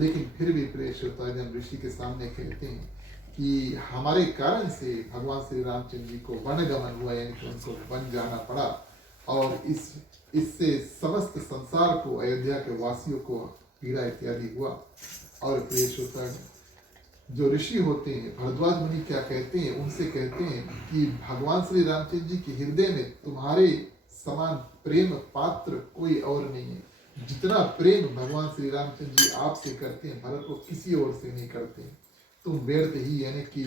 लेकिन फिर भी प्रिय श्रोतागण ऋषि के सामने कहते हैं कि हमारे कारण से भगवान श्री रामचंद्र जी को वनगमन हुआ, यानी कि उनको वन जाना पड़ा। और इससे समस्त संसार को, अयोध्या के वासियों को पीड़ा इत्यादि हुआ। और प्रिय श्रोतागण जो ऋषि होते हैं भरद्वाज मुनि क्या कहते हैं, उनसे कहते हैं कि भगवान श्री रामचंद्र जी के हृदय में तुम्हारे समान प्रेम पात्र कोई और नहीं है। जितना प्रेम भगवान श्री रामचंद्र जी आपसे करते हैं, भरत को किसी और से नहीं करते। तुम व्यर्थ ही, यानी कि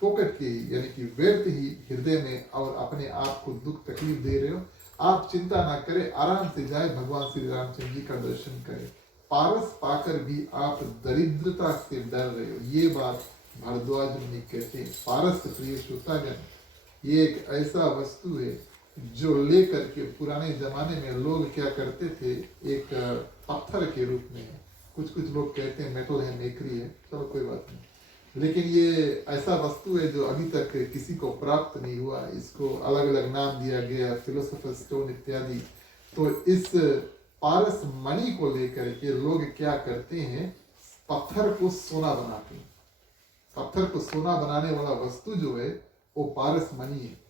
फोकट के ही, यानी कि व्यर्थ ही हृदय में और अपने आप को दुख तकलीफ दे रहे हो। आप चिंता ना करें, आराम से जाए भगवान श्री रामचंद्र जी का दर्शन करें। पारस पाकर भी आप दरिद्रता से डर रहे हो, ये बात भरद्वाज मुनि कहते हैं। पारस प्रिय श्रोतागण ये एक ऐसा वस्तु है जो लेकर के पुराने जमाने में लोग क्या करते थे, एक पत्थर के रूप में, कुछ लोग कहते हैं मेटल है, मेकरी है, चलो कोई बात नहीं, लेकिन ये ऐसा वस्तु है जो अभी तक किसी को प्राप्त नहीं हुआ। इसको अलग अलग नाम दिया गया, फिलोसोफर स्टोन इत्यादि। तो इस पारस मणि को लेकर के लोग क्या करते हैं, पत्थर को सोना बनाते हैं। पत्थर को सोना बनाने वाला वस्तु जो है वो पारस मणि है।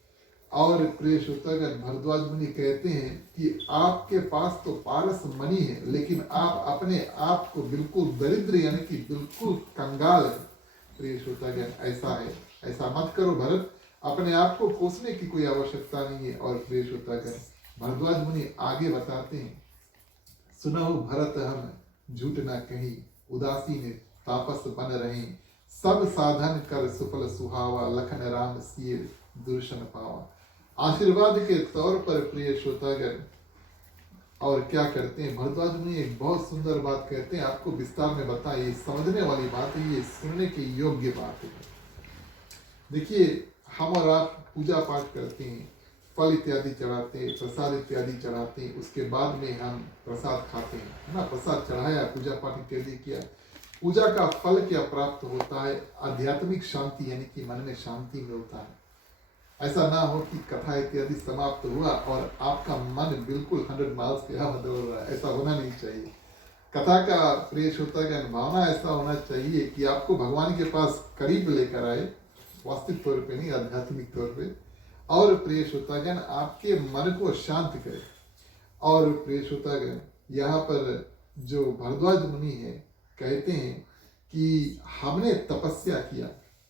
और प्रिय श्रोतागण भरद्वाज मुनि कहते हैं कि आपके पास तो पारस मणि है, लेकिन आप अपने आप को बिल्कुल दरिद्र, यानी कि बिल्कुल कंगाल है। प्रिय श्रोतागण ऐसा है, ऐसा मत करो भरत, अपने आप को कोसने की कोई आवश्यकता नहीं है। और प्रिय श्रोतागण भरद्वाज मुनि आगे बताते हैं, सुनो भरत हम झूठ ना कहीं, उदासी ने तापस बन रहे, सब साधन कर सुफल सुहावा, लखन राम सिए दुर्शन पावा। आशीर्वाद के तौर पर प्रिय श्रोतागण और क्या करते हैं भरद्वाज मुनि एक बहुत सुंदर बात कहते हैं, आपको विस्तार में बताइए, समझने वाली बात है, ये सुनने की योग्य बात है। देखिए हम और आप पूजा पाठ करते हैं, फल इत्यादि चढ़ाते हैं, प्रसाद इत्यादि चढ़ाते हैं, उसके बाद में हम प्रसाद खाते हैं, है ना। प्रसाद चढ़ाया, पूजा पाठ इत्यादि किया, पूजा का फल क्या प्राप्त होता है? आध्यात्मिक शांति, यानी कि मन में शांति मिलता है। ऐसा ना हो कि कथा इत्यादि समाप्त हुआ और आपका मन बिल्कुल 100 माइल्स पे दौड़ रहा है। ऐसा होना नहीं चाहिए। कथा का प्रिय श्रोता का भावना ऐसा होना चाहिए कि आपको भगवान के पास करीब लेकर आए, वास्तविक तौर पे नहीं, आध्यात्मिक तौर पे। और प्रिय श्रोतागण आपके मन को शांत करे। और प्रिय श्रोतागण यहाँ पर जो भारद्वाज मुनि है कहते हैं कि हमने तपस्या किया,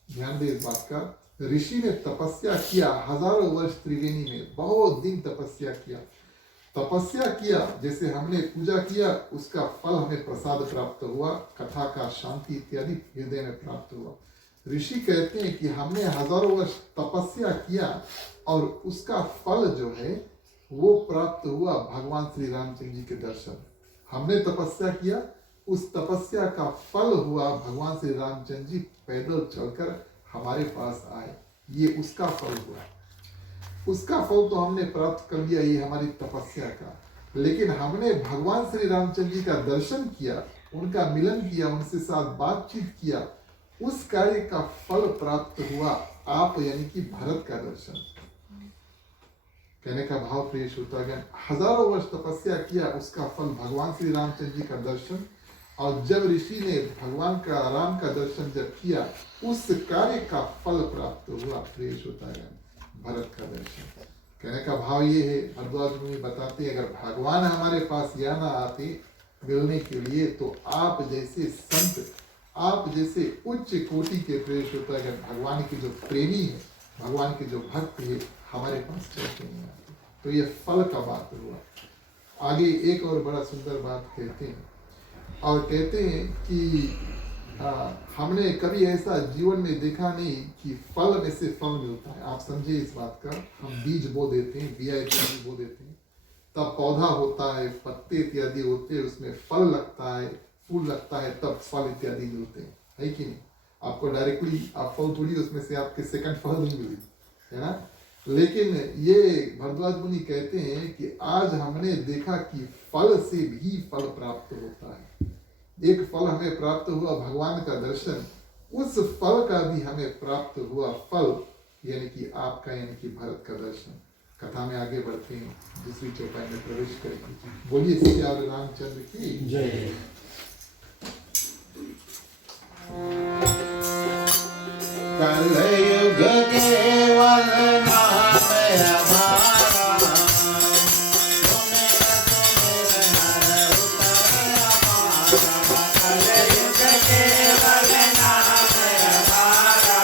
ध्यान दे इस बात का, ऋषि ने तपस्या किया, हजारों वर्ष त्रिवेणी में बहुत दिन तपस्या किया। तपस्या किया, जैसे हमने पूजा किया, उसका फल हमें प्रसाद प्राप्त हुआ, कथा का शांति इत्यादि हृदय में प्राप्त हुआ। ऋषि कहते हैं कि हमने हजारों वर्ष तपस्या किया और उसका फल जो है वो प्राप्त हुआ भगवान श्री रामचंद्र जी के दर्शन। हमने तपस्या किया, उस तपस्या का फल हुआ भगवान श्री रामचंद्र जी पैदल चलकर हमारे पास आए, ये उसका फल हुआ। उसका फल तो हमने प्राप्त कर लिया, ये हमारी तपस्या का। लेकिन हमने भगवान श्री रामचंद्र जी का दर्शन किया, उनका मिलन किया, उनसे साथ बातचीत किया, उस कार्य का फल प्राप्त हुआ आप, यानी कि भरत का दर्शन। कहने का भाव प्रिय श्रोतागण, हजारों वर्ष तपस्या किया, उसका फल भगवान श्री रामचंद्र जी का दर्शन। और जब ऋषि ने भगवान का राम का दर्शन जब किया, उस कार्य का फल प्राप्त हुआ प्रिय श्रोतागण, भरत का दर्शन। कहने का भाव ये है, भारद्वाज मुनि बताते हैं, अगर भगवान हमारे पास या ना आते मिलने के लिए, तो आप जैसे संत, आप जैसे उच्च कोटि के प्रिय श्रोतागण, भगवान के जो प्रेमी है, भगवान के जो भक्त है, हमारे पास कैसे नहीं आते। तो ये फल का बात हुआ। आगे एक और बड़ा सुंदर बात कहते हैं, और कहते हैं कि हमने कभी ऐसा जीवन में देखा नहीं कि फल में से फल मिलता है। आप समझे इस बात का, हम बीज बो देते हैं, बिया इत्यादि बो देते हैं, तब पौधा होता है, पत्ते इत्यादि होते हैं, उसमें फल लगता है, फूल लगता है, तब फल इत्यादि मिलते हैं, है कि नहीं? आपको डायरेक्टली आप फल तोड़िए, उसमें से आपके सेकंड फल नहीं मिली, है ना? लेकिन ये भारद्वाज मुनि कहते हैं कि आज हमने देखा कि फल से भी फल प्राप्त होता है। एक फल हमें प्राप्त हुआ भगवान का दर्शन, उस फल का भी हमें प्राप्त हुआ फल, यानी कि आपका, यानी कि भरत का दर्शन। कथा में आगे बढ़ते हैं, दूसरी चौपाई में प्रवेश करेंगे। बोलिए श्री रामचंद्र की जय। कलयुग केवल नाम हमारा, कलयुग केवल नाम हमारा,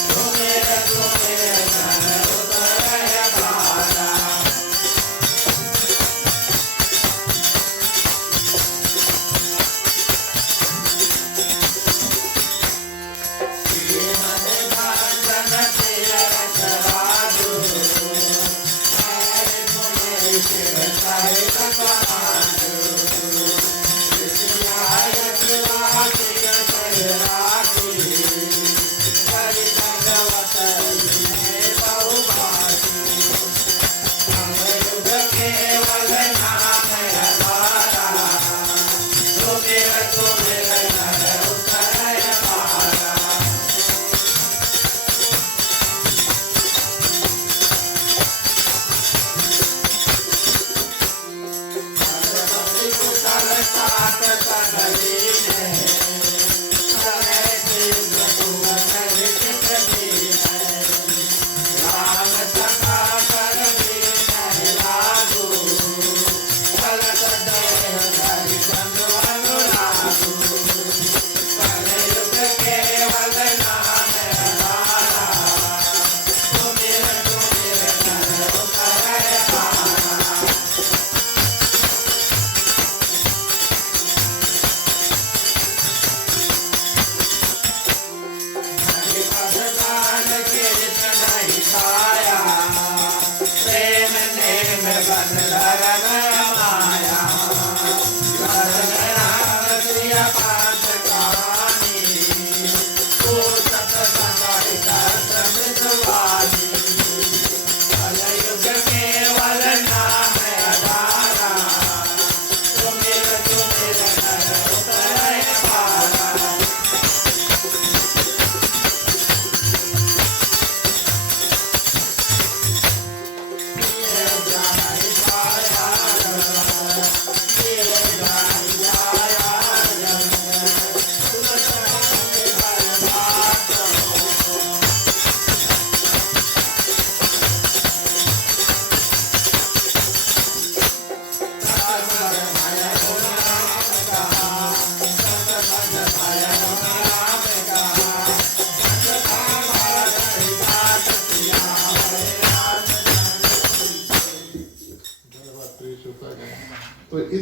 सुमिर सुमिर नर उतरय पारा। श्रीमद् भागवत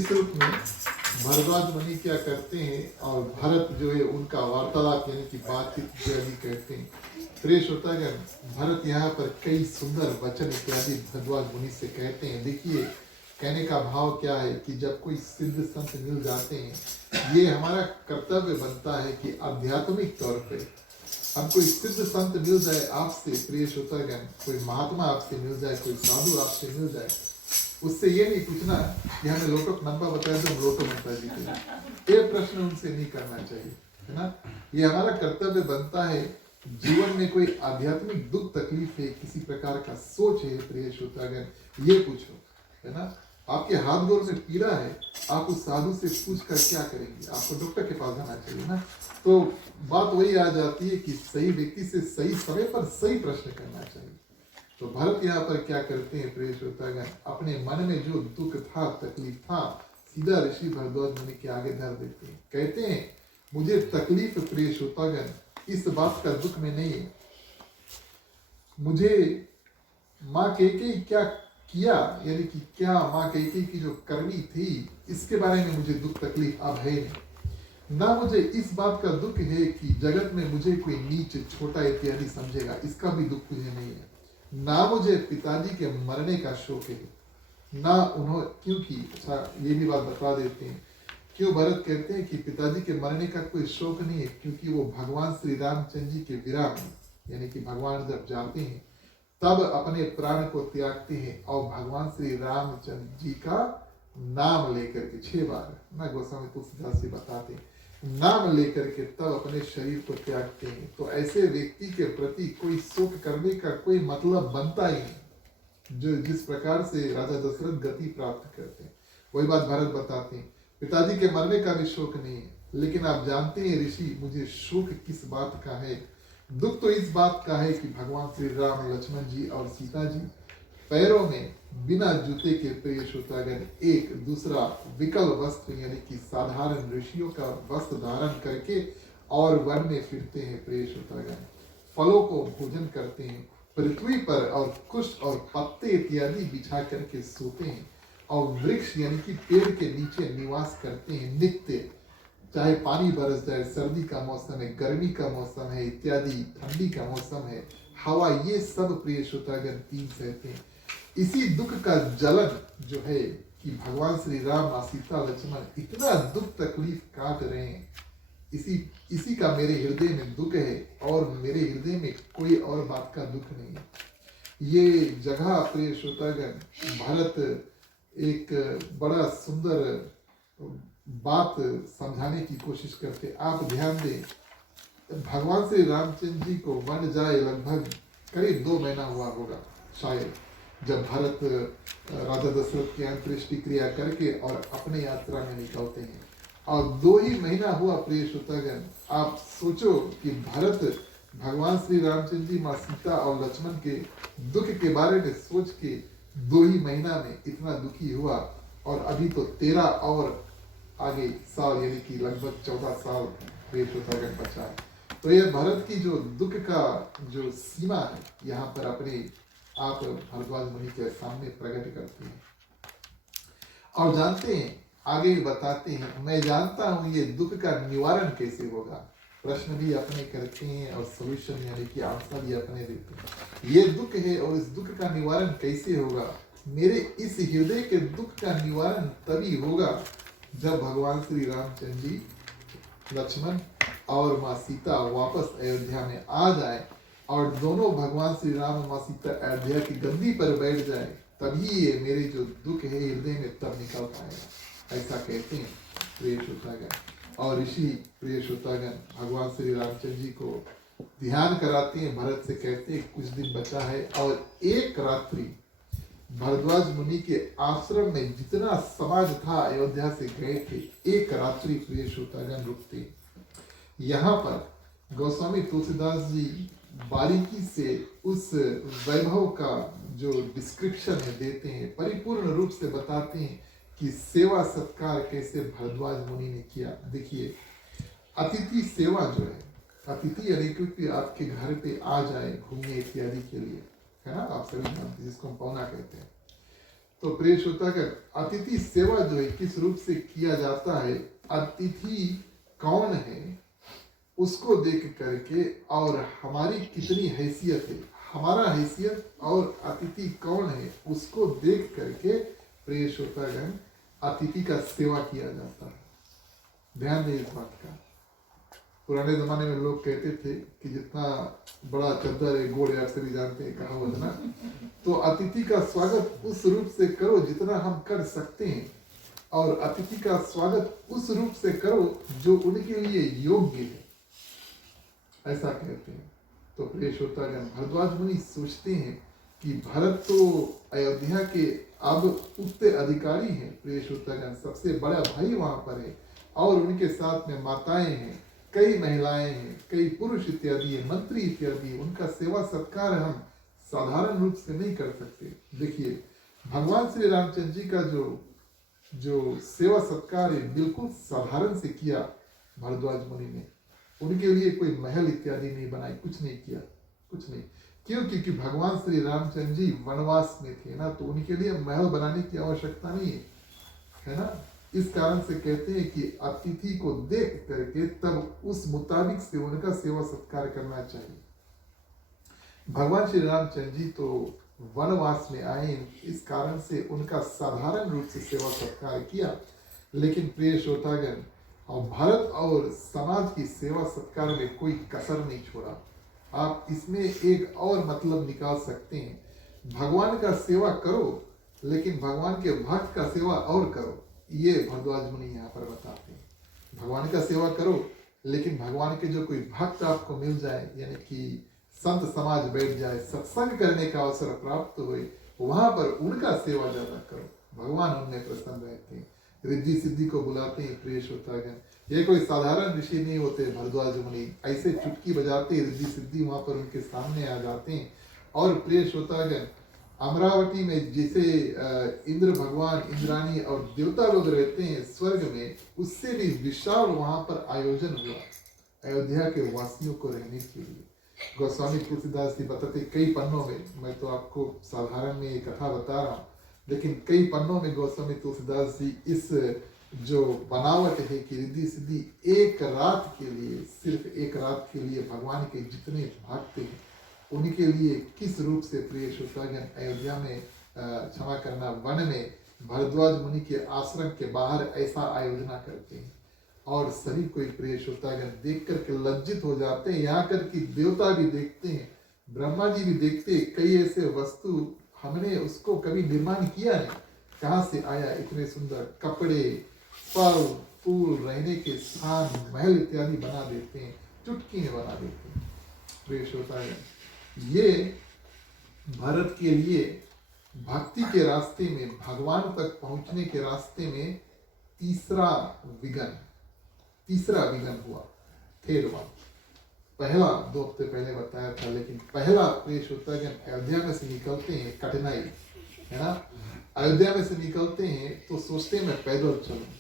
इस रूप में भारद्वाज मुनि क्या करते हैं और भरत जो है उनका वार्तालाप यानी कि बातचीत इत्यादि कहते हैं। प्रिय श्रोतागण, भरत यहाँ पर कई सुंदर वचन इत्यादि भारद्वाज मुनि से कहते हैं। देखिए कहने का भाव क्या है कि जब कोई सिद्ध संत मिल जाते हैं, ये हमारा कर्तव्य बनता है कि आध्यात्मिक तौर पे हम कोई सिद्ध संत मिल जाए आपसे, प्रिय श्रोतागण, कोई महात्मा आपसे मिल जाए, कोई साधु आपसे मिल जाए, उससे ये नहीं पूछना कि हमें लोटो नंबर बताया तो हम लोटो बता दीजिए, ये प्रश्न उनसे नहीं करना चाहिए, है ना। ये हमारा कर्तव्य बनता है। जीवन में कोई आध्यात्मिक दुख तकलीफ है, किसी प्रकार का सोच है, प्रिय श्रोतागण, ये पूछो, है ना। आपके हाथ गोर में पीड़ा है, आप उस साधु से पूछ कर क्या करेंगे? आपको डॉक्टर के पास जाना चाहिए ना। तो बात वही आ जाती है कि सही व्यक्ति से सही समय पर सही प्रश्न करना चाहिए। तो भरत यहाँ पर क्या करते हैं प्रिय श्रोतागण, अपने मन में जो दुख था, तकलीफ था, सीधा ऋषि भारद्वाज मुनि के आगे धर देते हैं। कहते हैं मुझे तकलीफ प्रिय श्रोतागण इस बात का दुख में नहीं है, मुझे माँ कैकेयी क्या किया, यानी कि क्या माँ कैकेयी की जो करनी थी इसके बारे में मुझे दुख तकलीफ अब है नहीं। ना मुझे इस बात का दुख है कि जगत में मुझे कोई नीच छोटा इत्यादि समझेगा, इसका भी दुख मुझे नहीं है। ना मुझे पिताजी के मरने का शोक है, ना उन्होंने, क्योंकि अच्छा ये भी बात बता देते हैं क्यों भरत कहते हैं कि पिताजी के मरने का कोई शोक नहीं है, क्योंकि वो भगवान श्री रामचंद्र जी के विरह में, यानी कि भगवान जब जाते हैं तब अपने प्राण को त्यागते हैं और भगवान श्री रामचंद्र जी का नाम लेकर के 6 बार ना गोस्वामी तुलसीदास जी बताते हैं, नाम लेकर के तब अपने शरीर को त्यागते हैं। तो ऐसे व्यक्ति के प्रति कोई शोक करने का कोई मतलब बनता ही नहीं, जो जिस प्रकार से राजा दशरथ गति प्राप्त करते हैं। वही बात भरत बताते हैं, पिताजी के मरने का भी शोक नहीं है, लेकिन आप जानते हैं ऋषि मुझे शोक किस बात का है, दुख तो इस बात का है कि भगवान श्री राम, लक्ष्मण जी और सीता जी पैरों में बिना जूते के प्रिय श्रोतागण एक दूसरा विकल वस्त्र यानी कि साधारण ऋषियों का वस्त्र धारण करके और वन में फिरते हैं प्रिय श्रोतागण, फलों को भोजन करते हैं, पृथ्वी पर और कुष्ठ और पत्ते इत्यादि बिछा करके सोते हैं और वृक्ष यानी कि पेड़ के नीचे निवास करते हैं नित्य, चाहे पानी बरस जाए, सर्दी का मौसम है, गर्मी का मौसम है इत्यादि, ठंडी का मौसम है, हवा, ये सब प्रिय श्रोतागण 3 सहते हैं। इसी दुख का जलन जो है कि भगवान श्री राम, सीता, लक्ष्मण इतना दुख तकलीफ काट रहे हैं, इसी का मेरे हृदय में दुख है और मेरे हृदय में कोई और बात का दुख नहीं है। ये जगह प्रिय श्रोतागण भरत एक बड़ा सुंदर बात समझाने की कोशिश करते। आप ध्यान दें, भगवान श्री रामचंद्र जी को वन जाए लगभग करीब 2 महीना हुआ होगा शायद, जब भरत राजा दशरथ की अंत्येष्टि क्रिया करके और अपने यात्रा में निकलते हैं और 2 ही महीना हुआ प्रिय श्रोतागण। आप सोचो कि भरत भगवान श्री रामचंद्र जी, माँ सीता और लक्ष्मण के दुख के बारे में सोच के 2 ही महीना में इतना दुखी हुआ और अभी तो 13 और आगे साल यानी कि लगभग 14 साल प्रिय श्रोतागण बचा है। तो यह भरत की जो दुख का जो सीमा है यहाँ पर अपने आप भारद्वाज मुनि के सामने प्रकट करते हैं और जानते हैं, आगे बताते हैं, मैं जानता हूँ ये दुख का निवारण कैसे होगा। प्रश्न भी अपने करते हैं और सोल्यूशन यानी कि आंसर भी अपने देते हैं। ये दुख है और इस दुख का निवारण कैसे होगा? मेरे इस हृदय के दुख का निवारण तभी होगा जब भगवान श्री रामचंद्र जी, लक्ष्मण और माँ सीता वापस अयोध्या में आ जाए और दोनों भगवान श्री राम और माँ सीता अयोध्या की गद्दी पर बैठ जाए, तभी ये मेरे जो दुख है हृदय में तब निकल पाएगा, ऐसा कहते हैं प्रिय श्रोतागण। और ऋषि प्रिय श्रोतागण भगवान श्री रामचंद्र जी को ध्यान कराते हैं, भरत से कहते हैं कुछ दिन बचा है और एक रात्रि भारद्वाज मुनि के आश्रम में जितना समाज था अयोध्या से गए थे, एक रात्रि प्रिय श्रोतागण रुकते। यहाँ पर गोस्वामी तुलसीदास जी बारीकी से उस वैभव का जो डिस्क्रिप्शन है देते हैं, परिपूर्ण रूप से बताते हैं कि सेवा सत्कार कैसे भारद्वाज मुनि ने किया। देखिए, अतिथि सेवा जो है, अतिथि यानी क्योंकि आपके घर पे आ जाए घूमने इत्यादि के लिए, है ना, आप सभी जानते हैं जिसको हम पौना कहते हैं, तो प्रिय श्रोतागण, अतिथि सेवा जो है किस रूप से किया जाता है, अतिथि कौन है उसको देख करके, और हमारी कितनी हैसियत है, हमारा हैसियत और अतिथि कौन है उसको देख करके प्रिय श्रोतागण अतिथि का सेवा किया जाता है। ध्यान दें इस बात का। पुराने जमाने में लोग कहते थे कि जितना बड़ा चद्दर है गोड़, आप सभी जानते हैं कहावत ना। तो अतिथि का स्वागत उस रूप से करो जितना हम कर सकते हैं, और अतिथि का स्वागत उस रूप से करो जो उनके लिए योग्य है, ऐसा कहते हैं। तो प्रिय श्रोतागण, भरद्वाज मुनि सोचते हैं कि भरत तो अयोध्या के अब उत्तराधिकारी हैं। प्रिय श्रोतागण, सबसे बड़ा भाई वहां पर है, और उनके साथ में माताएं हैं, कई महिलाएं हैं, कई पुरुष इत्यादि है, मंत्री इत्यादि। उनका सेवा सत्कार हम साधारण रूप से नहीं कर सकते। देखिए, भगवान श्री रामचंद्र जी का जो सेवा सत्कार है बिल्कुल साधारण से किया भरद्वाज मुनि ने। उनके लिए कोई महल इत्यादि नहीं बनाई, कुछ नहीं किया, कुछ नहीं। क्यों? क्योंकि भगवान श्री रामचंद्र जी वनवास में थे ना, तो उनके लिए महल बनाने की आवश्यकता नहीं है ना। इस कारण से कहते हैं कि अतिथि को देख करके तब उस मुताबिक से उनका सेवा सत्कार करना चाहिए। भगवान श्री रामचंद्र जी तो वनवास में आए, इस कारण से उनका साधारण रूप से सेवा सत्कार किया। लेकिन प्रिय श्रोतागण, और भारत और समाज की सेवा सत्कार में कोई कसर नहीं छोड़ा। आप इसमें एक और मतलब निकाल सकते हैं, भगवान का सेवा करो लेकिन भगवान के भक्त का सेवा और करो। ये भरद्वाज मुनि यहाँ पर बताते हैं। भगवान का सेवा करो लेकिन भगवान के जो कोई भक्त आपको मिल जाए, यानी कि संत समाज बैठ जाए, सत्संग करने का अवसर प्राप्त हुए, वहां पर उनका सेवा ज्यादा करो, भगवान उनमें प्रसन्न रहते हैं। रिद्धि सिद्धि को बुलाते हैं। प्रिय श्रोतागण, ये कोई साधारण ऋषि नहीं होते भरद्वाज मुनि, ऐसे चुटकी बजाते रिद्धि सिद्धि वहां पर उनके सामने आ जाते हैं। और प्रिय श्रोतागण, अमरावती में जैसे इंद्र भगवान, इंद्राणी और देवता लोग रहते हैं स्वर्ग में, उससे भी विशाल वहां पर आयोजन हुआ अयोध्या के वासियों को रहने के लिए। गोस्वामी तुलसीदास जी बताते कई पन्नों में, मैं तो आपको साधारण में ये कथा बता रहा हूँ, लेकिन कई पन्नों में गोस्वामी तुलसीदास जी इस जो बनावट है कि रिद्धि सिद्धि एक रात के लिए, सिर्फ एक रात के लिए भगवान के जितने भक्त हैं उनके लिए किस रूप से प्रिय श्रोतागण अयोध्या में, क्षमा करना, वन में भरद्वाज मुनि के आश्रम के बाहर ऐसा आयोजना करते हैं। और सभी कोई प्रिय श्रोतागण देख करके लज्जित हो जाते हैं। यहाँ कर की देवता भी देखते हैं, ब्रह्मा जी भी देखते हैं, कई ऐसे वस्तु हमने उसको कभी निर्माण किया नहीं, कहाँ से आया इतने सुंदर कपड़े, फल फूल, रहने के स्थान, महल इत्यादि बना देते हैं, चुटकी में बना देते हैं। प्रिय श्रोतागण, ये भारत के लिए भक्ति के रास्ते में, भगवान तक पहुंचने के रास्ते में तीसरा विघन हुआ। थेरवा, पहला 2 हफ्ते पहले बताया था, लेकिन पहला प्रिय श्रोतागण, अयोध्या में से निकलते हैं, कठिनाई है ना। अयोध्या में से निकलते हैं तो सोचते हैं मैं पैदल चलूं,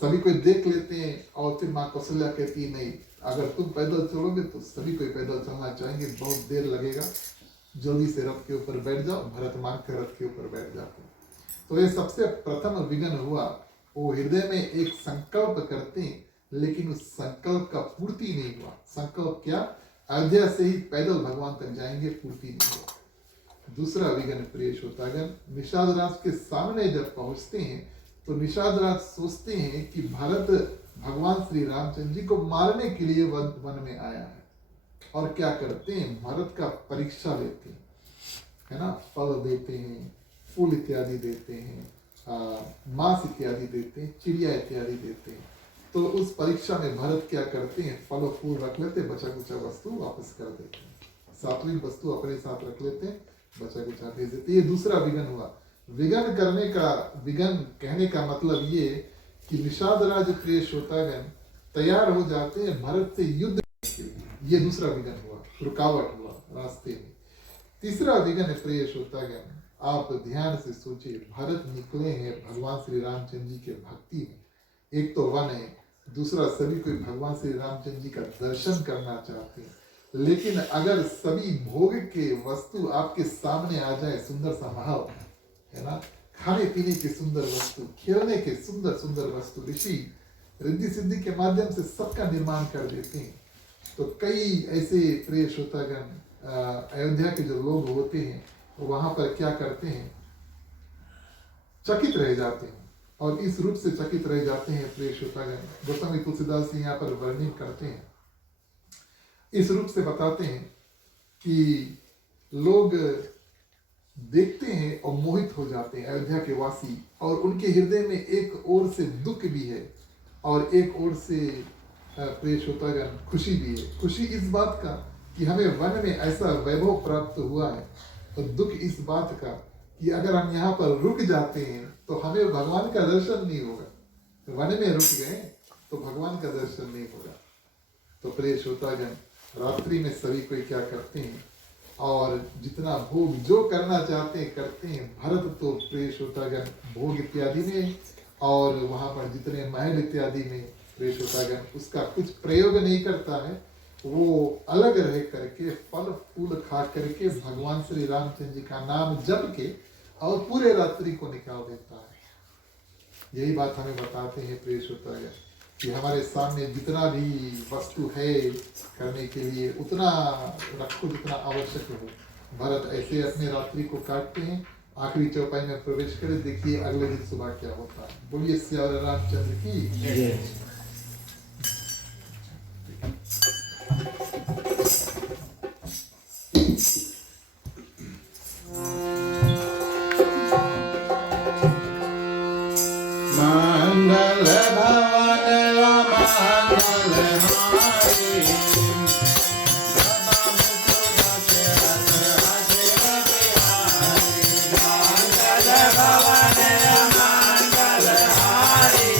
सभी कोई देख लेते हैं, और फिर माँ कौशल्या कहती है नहीं, अगर तुम पैदल चलोगे तो सभी कोई पैदल चलना चाहेंगे, बहुत देर लगेगा, जल्दी से रथ के ऊपर बैठ जाओ। भरत मान के रथ के ऊपर बैठ जाते हैं। तो ये सबसे प्रथम विघ्न हुआ। वो हृदय में एक संकल्प करते हैं, लेकिन उस संकल्प का पूर्ति नहीं हुआ। संकल्प क्या? अयोध्या से ही पैदल भगवान तक जाएंगे, पूर्ति नहीं हुआ। दूसरा विघ्न प्रिय श्रोतागण, निषाद राज के सामने जब पहुंचते हैं तो निषाद राज सोचते हैं कि भारत भगवान श्री रामचंद्र जी को मारने के लिए वन में आया है, और क्या करते हैं, भारत का परीक्षा लेते हैं, है ना। फल देते हैं, फूल इत्यादि देते हैं, मांस इत्यादि देते हैं, चिड़िया इत्यादि देते हैं। तो उस परीक्षा में भरत क्या करते हैं, फल और फूल रख लेते, बचा कुचा वस्तु वापस कर देते हैं, सात्विक वस्तु अपने साथ रख लेते हैं, बचा कुचा भेज देते। ये दूसरा विघ्न हुआ। विघ्न करने का, विघ्न कहने का मतलब ये कि निषाद राज प्रिय श्रोतागण तैयार हो जाते हैं भरत से युद्ध के लिए। ये दूसरा विघ्न हुआ, रुकावट हुआ रास्ते में। तीसरा विघ्न प्रिय श्रोतागण, आप ध्यान से सोचिए, भरत निकले हैं भगवान श्री रामचंद्र जी के भक्ति में। एक तो वन है, दूसरा सभी कोई भगवान श्री रामचंद्र जी का दर्शन करना चाहते हैं। लेकिन अगर सभी भोग के वस्तु आपके सामने आ जाए, सुंदर सा महल है ना, खाने पीने की सुंदर वस्तु, खेलने के सुंदर सुंदर वस्तु ऋषि रिद्धि सिद्धि के माध्यम से सबका निर्माण कर देते हैं। तो कई ऐसे प्रिय श्रोतागण अयोध्या के जो लोग होते हैं वो वहां पर क्या करते हैं, चकित रह जाते हैं। और इस रूप से चकित रह जाते हैं प्रिय श्रोतागण, गोस्वामी तुलसीदास जी यहाँ पर वर्णन करते हैं, इस रूप से बताते हैं कि लोग देखते हैं और मोहित हो जाते हैं अयोध्या के वासी, और उनके हृदय में एक ओर से दुख भी है और एक ओर से प्रिय श्रोतागण खुशी भी है। खुशी इस बात का कि हमें वन में ऐसा वैभव प्राप्त हुआ है, और दुख इस बात का कि अगर हम यहाँ पर रुक जाते हैं तो हमें भगवान का दर्शन नहीं होगा। वन में रुक गए तो भगवान का दर्शन नहीं होगा। तो प्रिय श्रोतागण, रात्रि में सभी कोई क्या करते हैं और जितना भोग जो करना चाहते हैं करते हैं। भरत तो प्रिय श्रोतागण भोग इत्यादि में और वहां पर जितने महल इत्यादि में प्रिय श्रोतागण उसका कुछ प्रयोग नहीं करता है, वो अलग रह करके फल फूल खा करके भगवान श्री रामचंद्र जी का नाम जप के और पूरे रात्रि को निकाल देता है। यही बात हमें बताते हैं प्रिय श्रोतागण कि हमारे सामने जितना भी वस्तु है करने के लिए उतना रखो जितना आवश्यक हो। भरत ऐसे अपने रात्रि को काटते हैं, आखिरी चौपाई में प्रवेश करे, देखिए अगले दिन सुबह क्या होता है। बोलिए सियावर रामचंद्र की। मंगल भवन मंगल हारी,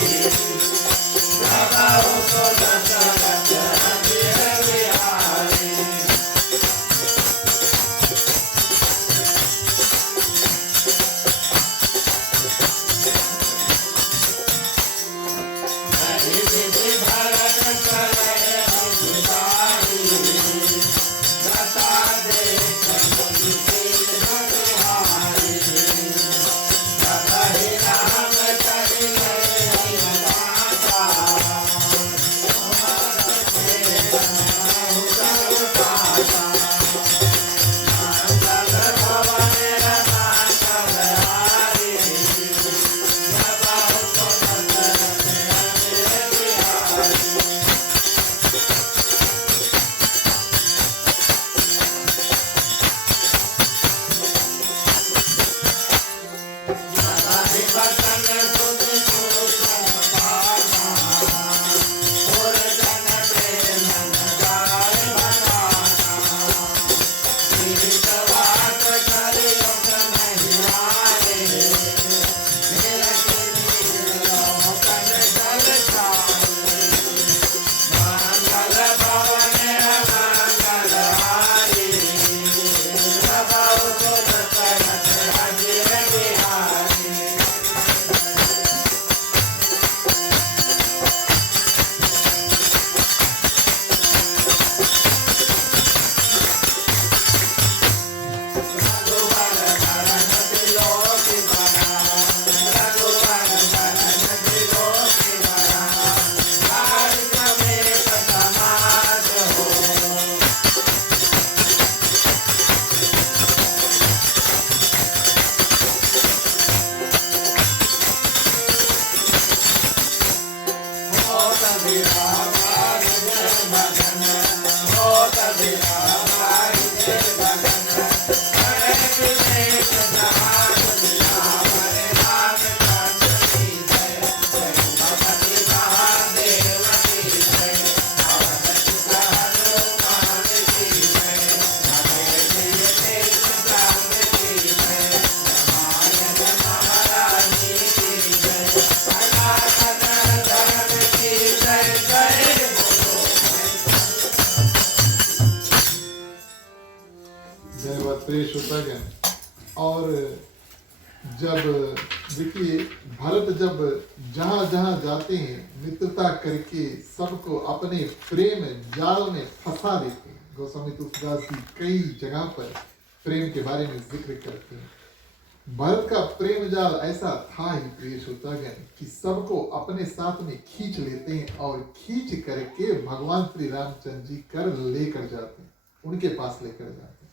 और जब देखिए भरत जब जहां जहां जाते हैं मित्रता करके सबको अपने प्रेम जाल में फंसा देते हैं। गोस्वामी तुलसीदास जी कई जगह पर प्रेम के बारे में जिक्र करते हैं। भरत का प्रेम जाल ऐसा था ही प्रिय श्रोतागण कि सबको अपने साथ में खींच लेते हैं और खींच करके भगवान श्री रामचंद्र जी कर लेकर जाते हैं, उनके पास लेकर जाते हैं।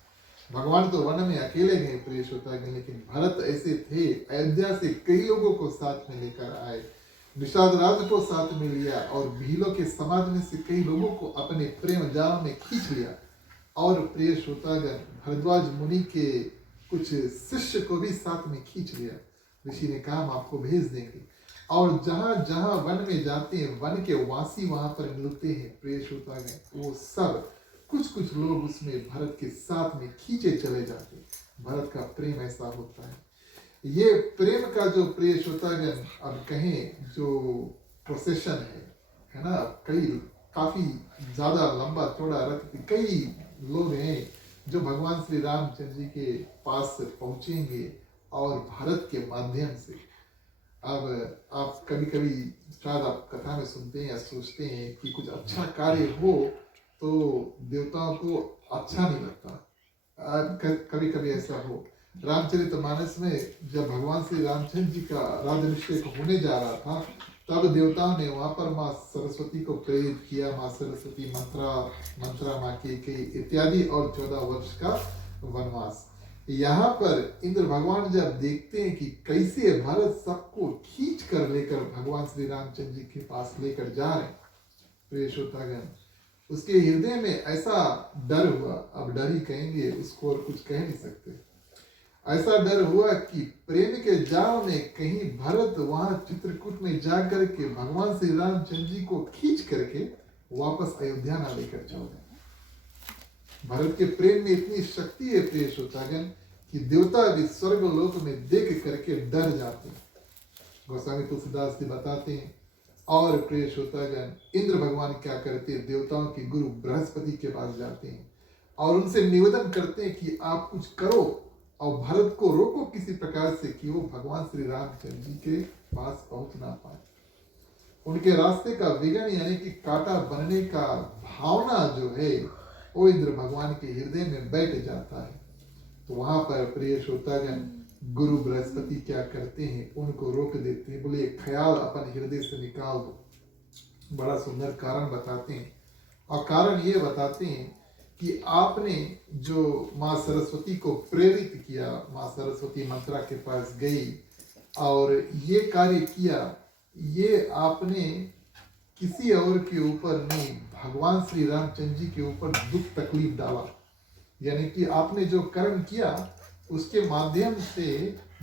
भगवान तो वन में अकेले गए प्रिय श्रोतागण, लेकिन भरत ऐसे थे, अयोध्या से कई लोगों को साथ में लेकर आए, निषाद राज को साथ में लिया और भीलों के समाज में से कई लोगों को अपने प्रेम जाल में खींच लिया। और प्रिय श्रोतागण, भरद्वाज मुनि के कुछ शिष्य को भी साथ में खींच लिया। ऋषि ने कहा हम आपको भेज देंगे, और जहां जहां वन में जाते हैं वन के वासी वहां पर मिलते हैं प्रिय श्रोतागण, वो सब कुछ कुछ लोग उसमें भरत के साथ में खींचे चले जाते। भरत का प्रेम ऐसा होता है। ये प्रेम का जो प्रिय श्रोतागण अब कहें जो प्रोसेशन है ना, कई काफी ज्यादा लंबा चौड़ा रथ, कई लोग हैं जो भगवान श्री रामचंद्र जी के पास पहुंचेंगे और भारत के माध्यम से। अब आप कभी कभी शायद आप कथा में सुनते हैं या सोचते हैं कि कुछ अच्छा कार्य हो तो देवताओं को अच्छा नहीं लगता। कभी कभी ऐसा हो। रामचरितमानस में जब भगवान श्री रामचंद्र जी का राज्याभिषेक होने जा रहा था, तब देवताओं ने वहां पर माँ सरस्वती को प्रेरित किया। माँ सरस्वती मंत्रा माँ की इत्यादि और 14 वर्ष का वनवास। यहाँ पर इंद्र भगवान जब देखते हैं कि कैसे भरत सबको खींच कर लेकर भगवान श्री रामचंद्र जी के पास लेकर जा रहे हैं, प्रिय श्रोतागण, उसके हृदय में ऐसा डर हुआ, अब डर ही कहेंगे उसको और कुछ कह नहीं सकते, ऐसा डर हुआ कि प्रेम के जाल में कहीं भरत वहां चित्रकूट में जाकर के भगवान श्री रामचंद्र जी को खींच करके वापस अयोध्या ना लेकर जाओगे। भरत के प्रेम में इतनी शक्ति है प्रिय श्रोतागण कि देवता भी स्वर्ग लोक में देख करके डर जाते हैं। गोस्वामी तुलसीदास जी बताते हैं। और प्रिय श्रोतागण, इंद्र भगवान क्या करते हैं, देवताओं के गुरु बृहस्पति के पास जाते हैं और उनसे निवेदन करते हैं कि आप कुछ करो और भरत को रोको किसी प्रकार से कि वो भगवान श्री रामचंद्र जी के पास पहुंच ना पाए। उनके रास्ते का विघ्न यानी कि कांटा बनने का भावना जो है वो इंद्र भगवान के हृदय में बैठ जाता है। तो वहां पर प्रिय श्रोतागण गुरु बृहस्पति क्या करते हैं, उनको रोक देते हैं, बोले ख्याल अपन हृदय से निकाल दो। बड़ा सुंदर कारण बताते हैं और कारण ये बताते हैं कि आपने जो माँ सरस्वती को प्रेरित किया, माँ सरस्वती मंत्रा के पास गई और ये कार्य किया, ये आपने किसी और के ऊपर नहीं, भगवान श्री रामचंद्र जी के ऊपर दुख तकलीफ डाला। यानी कि आपने जो कर्म किया उसके माध्यम से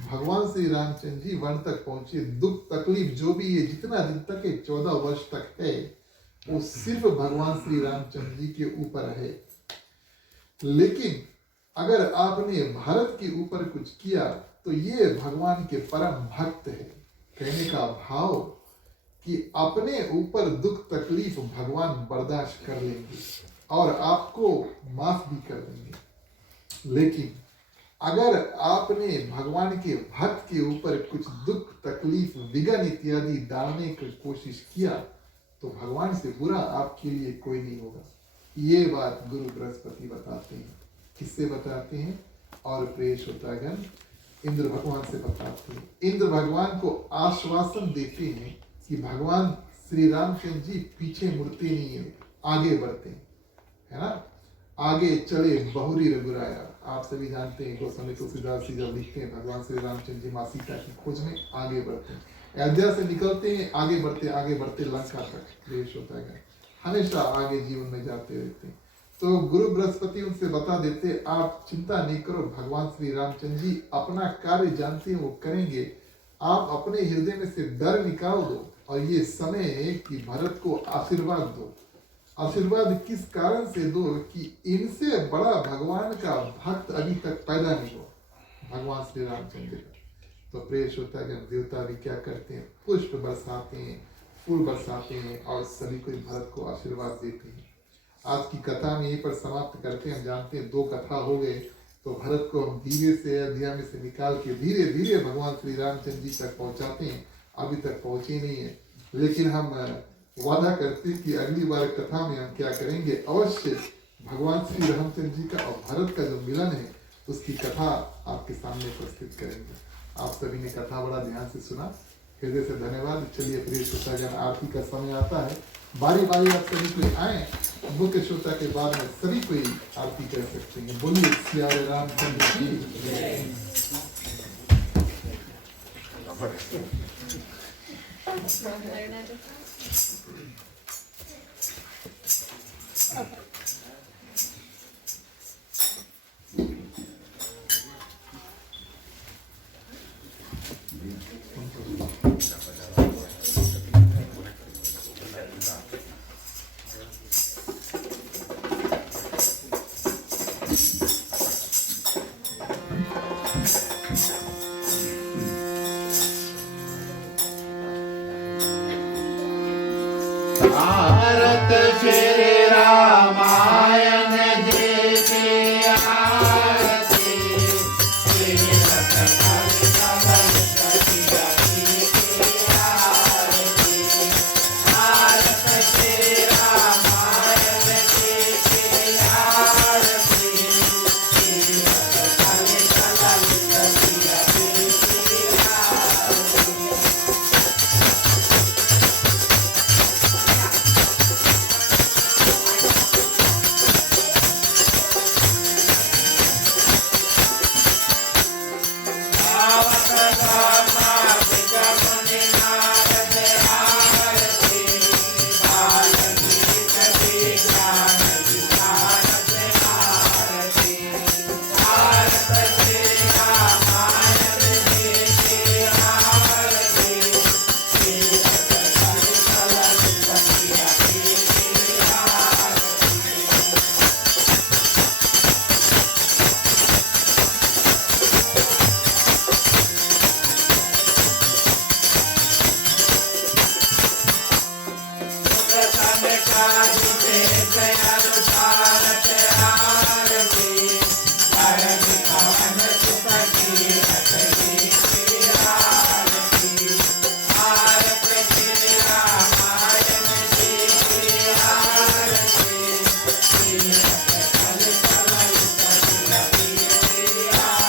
भगवान श्री रामचंद्र जी वन तक पहुंचे। दुख तकलीफ जो भी है, जितना दिन तक है, 14 वर्ष तक है, वो सिर्फ भगवान श्री रामचंद्र जी के ऊपर है। लेकिन अगर आपने भारत के ऊपर कुछ किया तो ये भगवान के परम भक्त है। कहने का भाव कि अपने ऊपर दुख तकलीफ भगवान बर्दाश्त कर लेंगे और आपको माफ भी कर देंगे। लेकिन अगर आपने भगवान के भक्त के ऊपर कुछ दुख तकलीफ विघ्न इत्यादि डालने की कोशिश किया तो भगवान से बुरा आपके लिए कोई नहीं होगा। ये बात गुरु बृहस्पति बताते हैं। किससे बताते हैं? और प्रिय श्रोतागण, इंद्र भगवान से बताते हैं। इंद्र भगवान को आश्वासन देते हैं कि भगवान श्री रामचंद्र जी पीछे मुड़ते नहीं है, आगे बढ़ते हैं, है ना। आगे चले बहुरी रघुराया। आप सभी जानते हैं गोस्वामी तुलसीदास जी जब लिखते हैं भगवान श्री रामचंद्र जी माँ सीता की खोज में आगे बढ़ते हैं, अयोध्या से निकलते हैं, आगे बढ़ते लंका तक। प्रिय श्रोतागण, हमेशा आगे जीवन में जाते रहते हैं। तो गुरु बृहस्पति उनसे बता देते, आप चिंता नहीं करो, भगवान श्री रामचंद्र जी अपना कार्य जानते हैं, वो करेंगे। आप अपने हृदय में से डर निकाल दो और ये समय है कि भरत को आशीर्वाद दो। आशीर्वाद किस कारण से दो कि इनसे बड़ा भगवान का भक्त अभी तक पैदा नहीं हुआ, भगवान श्री रामचंद्र का। तो प्रिय श्रोतागण, देवता भी क्या करते हैं, पुष्प बरसाते हैं, फूल बरसाते हैं और सभी को भरत को आशीर्वाद देते हैं। आज की कथा में यहीं पर समाप्त करते हैं। हम जानते हैं 2 कथा हो गए, तो भरत को हम धीरे से अयोध्या में से निकाल के धीरे धीरे भगवान श्री रामचंद्र जी तक पहुंचाते हैं। अभी तक पहुंचे नहीं है, लेकिन हम वादा करते हैं कि अगली बार कथा में हम क्या करेंगे, अवश्य भगवान श्री रामचंद्र जी का और भरत का जो मिलन है उसकी कथा आपके सामने प्रस्तुत करेंगे। आप सभी ने कथा बड़ा ध्यान से सुना, हृदय से धन्यवाद। चलिए फिर श्रोतागण, आरती का समय आता है, बारी बारी आप सभी कोई आए, मुख्य श्रोता के बाद में सभी कोई आरती कर सकते हैं। बोलिए सियारे रामचंद्र की जय। भारत श्री रामायण जय जय आरती श्री भारत श्री रामायण जय जय आरती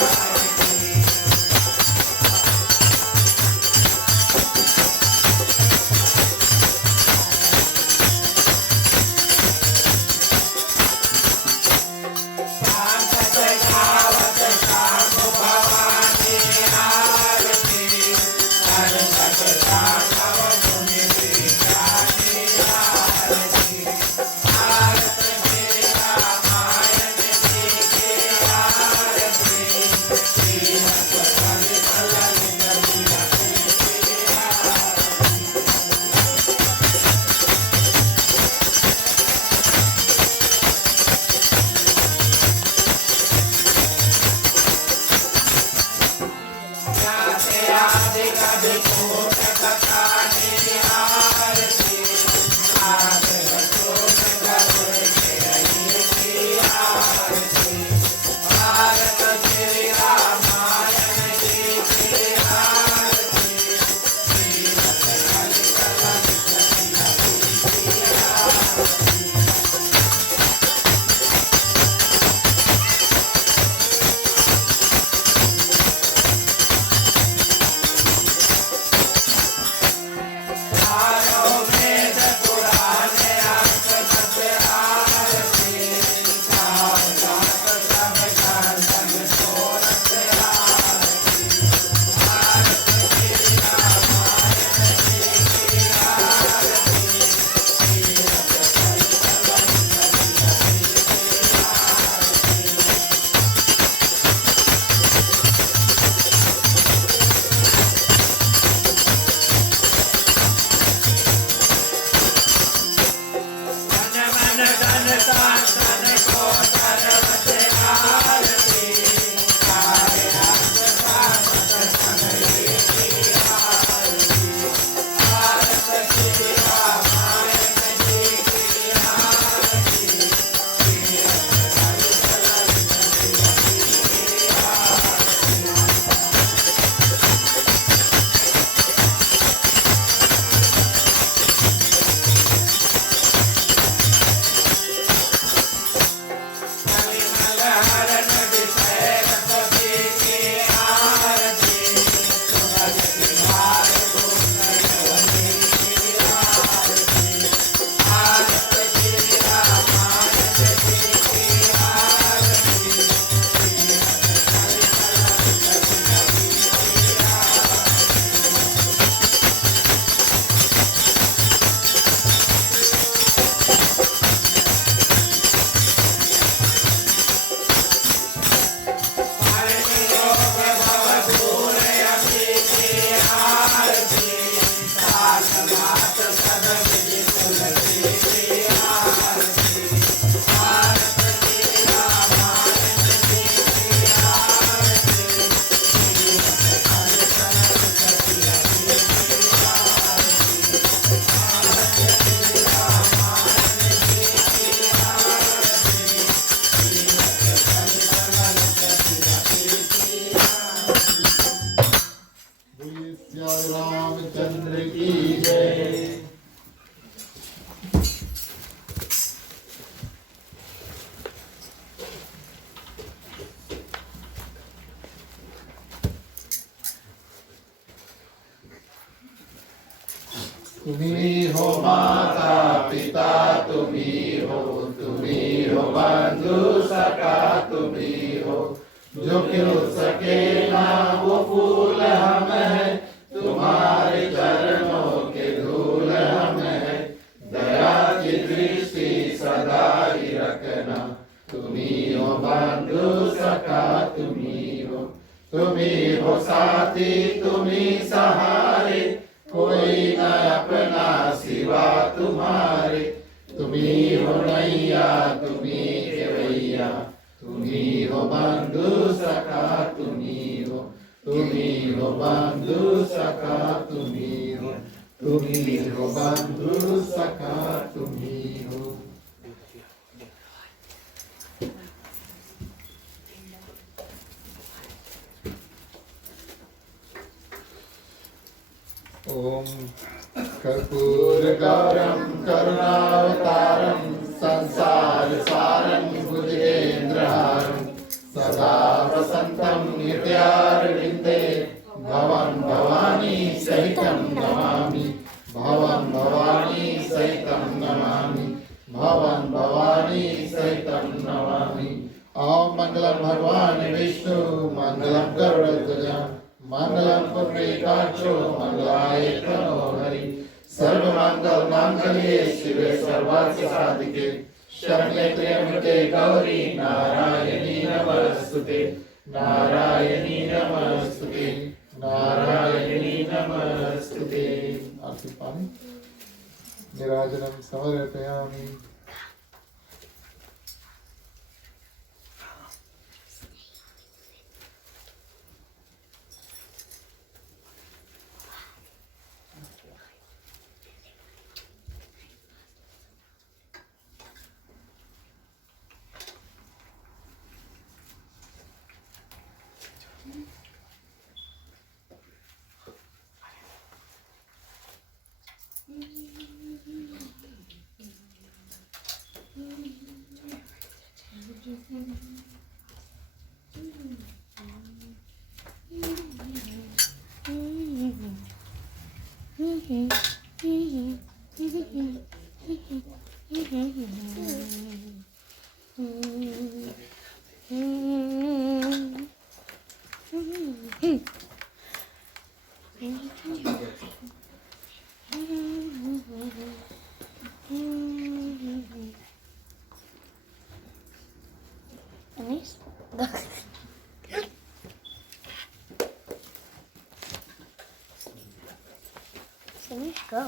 तुम्ही हो माता पिता, तुम्ही हो बंधु सखा, तुम्ही हो जो खिल सके ना वो फूल हम है, तुम्हारे चरणों के धूल हम है, दया की दृष्टि सदा ही रखना, तुम्ही हो बंधु सखा, तुम्ही हो साथी, तुम्ही सहारे, कोई न अपना सिवा तुम्हारे, तुम्ही हो नैया, तुम्ही केवैया, तुम्ही हो बंधु सखा, तुम्ही हो बंधु सखा, तुम्ही हो बंधु सखा, तुम्ही हो। ओम कर्पूरगौरं करुणावतारं संसार सारं भुजगेन्द्रहारं सदा वसन्तं हृदयारविन्दे भवं भवानी सहितं नमामि, भवं भवानी सहितं नमामि, भवं भवानी सहितं नमामि। ओम मंगलम भगवान विष्णु, मंगलम गरुड़ध्वज, मंगलम पुंडरीकाक्षो, मंगलाय तनोहरि, सर्वमंगल मांगल्ये शिवे सर्वार्थ साधिके, शरण्ये त्र्यंबके गौरी नारायणी नमस्तुते, नारायणी नमस्तुते, नारायणी नमस्तुते। आरती पानी निराजनम समर्पयामि। Go.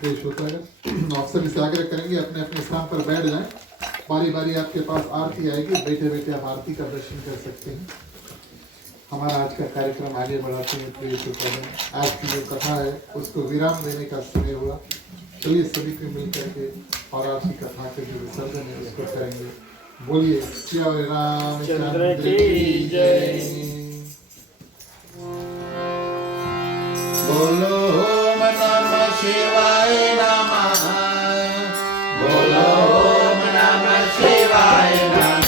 फ्रेश होता है। आप सब इसे आग्रह करेंगे अपने अपने स्थान पर बैठ जाएं। बारी बारी आपके पास आरती आएगी, बैठे बैठे आप आरती का दर्शन कर सकते हैं। हमारा आज का कार्यक्रम आगे बढ़ाते हैं। प्रिय श्रोतागण, आज की जो कथा है उसको विराम देने का समय हुआ। चलिए सभी को मिल करके और आज की कथा के जो विसर्जन है उसको करेंगे। बोलिए श्री रामचंद्र की जय। बोलो ओम नमः शिवाय नमः, बोलो ओम नमः शिवाय नमः,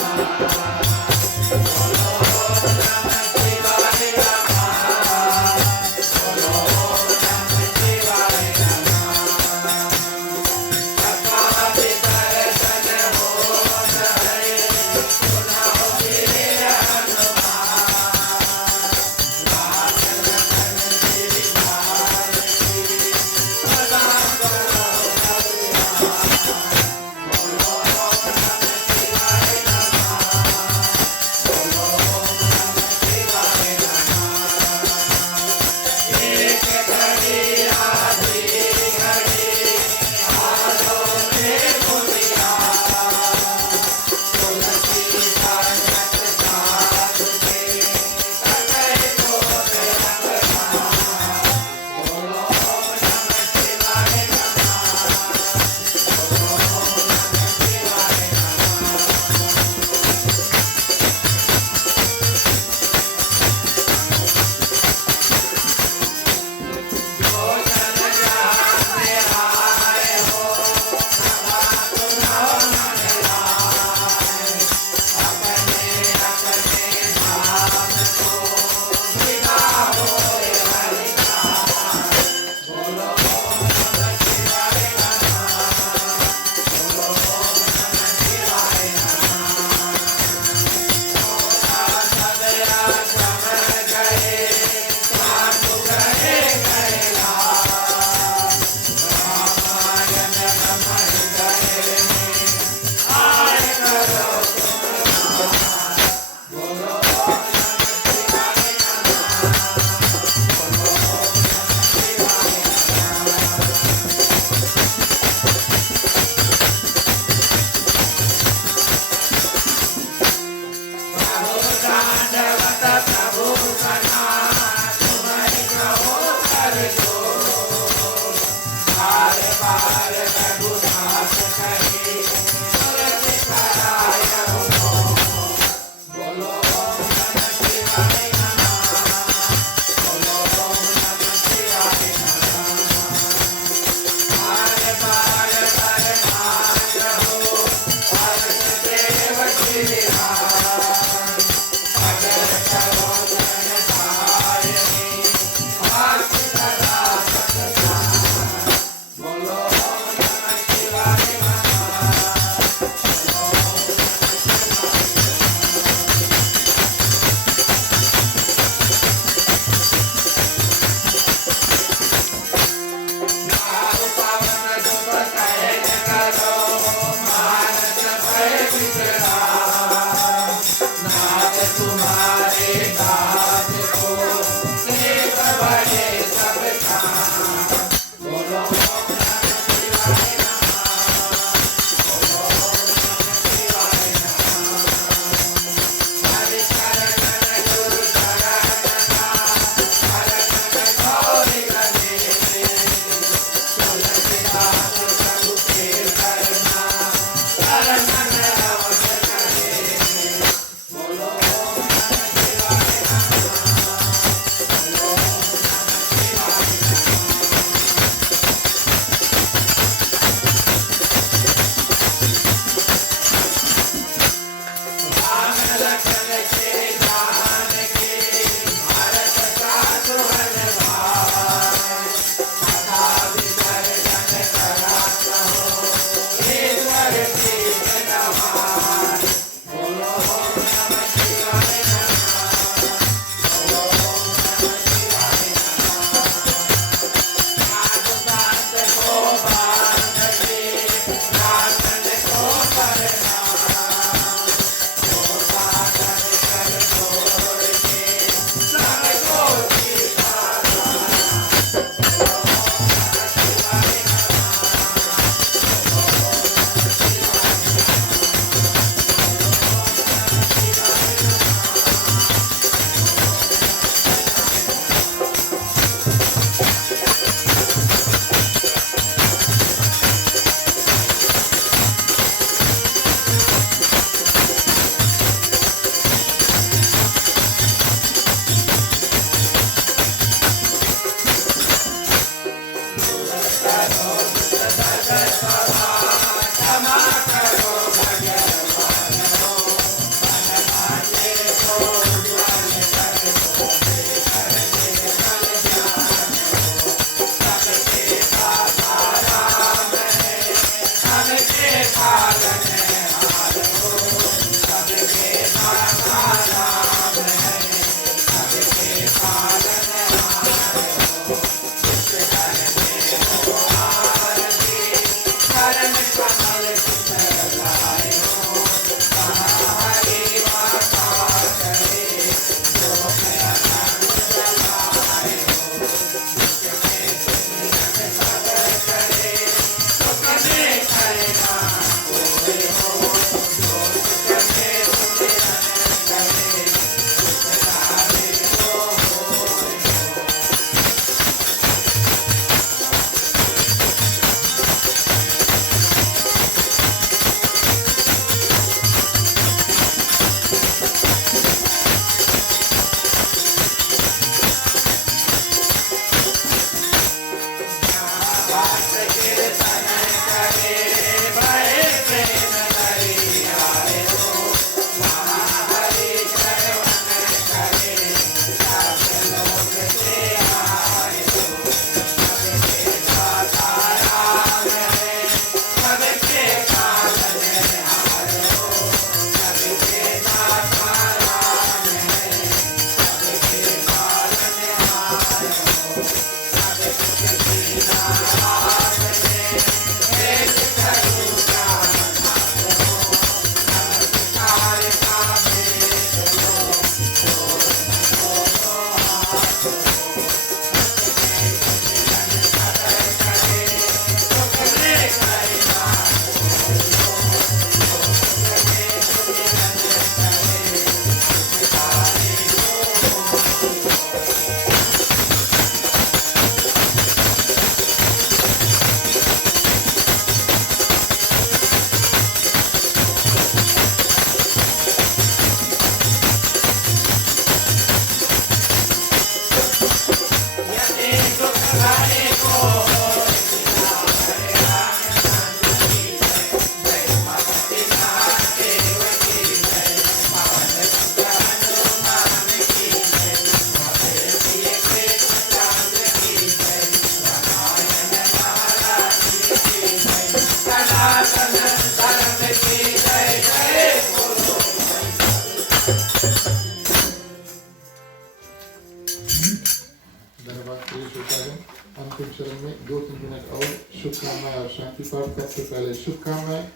अंतिम चरण में 2-3 मिनट और शुभकामनाएं और शांति पाठ। सबसे पहले शुभकामनाएं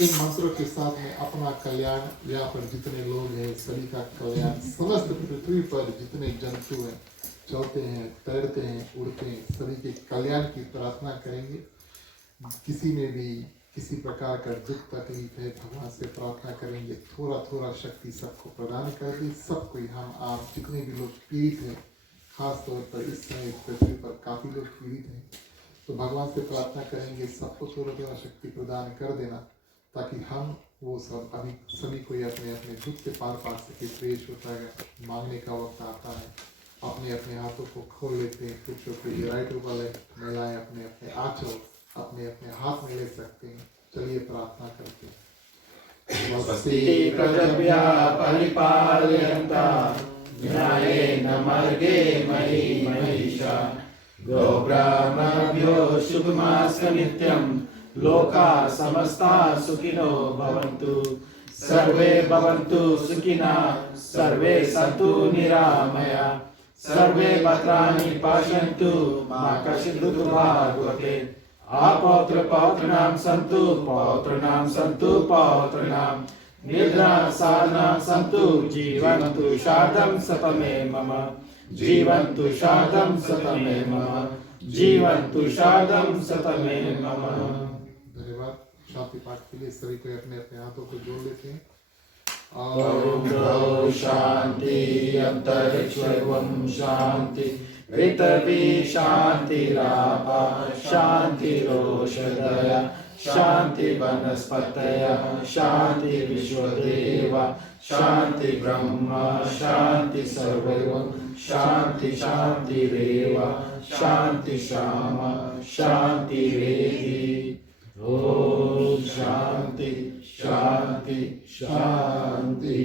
इन मंत्रों के साथ में अपना कल्याण, यहाँ पर जितने लोग हैं सभी का कल्याण, समस्त पृथ्वी पर जितने जंतु हैं, चलते हैं, तैरते हैं, उड़ते हैं, सभी के कल्याण की प्रार्थना करेंगे। किसी में भी किसी प्रकार का दुख तकलीफ है, भगवान से प्रार्थना करेंगे थोड़ा थोड़ा शक्ति सबको प्रदान कर दे। सबको हम आप जितने भी लोग पीड़ित हैं, खास तौर पर इस समय पृथ्वी पर काफ़ी लोग पीड़ित हैं, तो भगवान से प्रार्थना करेंगे सबको थोड़ा थोड़ा शक्ति प्रदान कर देना, ताकि हम वो सब अभी सभी कोई अपने अपने दुख से पार पा सके। प्रेष होता है, मांगने का वक्त आता है, अपने अपने हाथों को खोल लेते हैं। पुरुषों के लिए राइट वाले, महिलाएं अपने अपने आंचल अपने अपने हाथ में ले सकते हैं। चलिए प्रार्थना करते हैं। स्वस्ति प्रजभ्यः परिपालयन्ताम् न्यायेन मार्गे मयि महिषा गोब्राह्मणेभ्यो शुभमास्तु नित्यं लोकाः समस्ताः सुखिनो भवन्तु सर्वे भवन्तु सुखिनः सर्वे सन्तु निरामयाः सर्वे भद्राणि पश्यन्तु मा कश्चित् दुःखभाग् भवेत्। अपौत्र पौत्राणां सन्तु पौत्राणां सन्तु पौत्राणां निद्रा साधना सन्तु जीवन्तु शारदं सतमे मम जीवन्तु शारदं सतमे मम जीवन्तु शारदं सतमे मम। धन्यवाद। शांति पाठ के लिए सभी को अपने अपने हाथों को जोड़ लेते हैं। ओम द्रौ शांति अंतरिक्षं शांति पृथ्वी शांतिरापा शांतिरोषधय शांति वनस्पतयः शांति विश्वदेवा शांति ब्रह्म शांति सर्वैव शांति शांतिरेव शांति श्यामा शांतिरेधि। ओम शांति शांति शांति।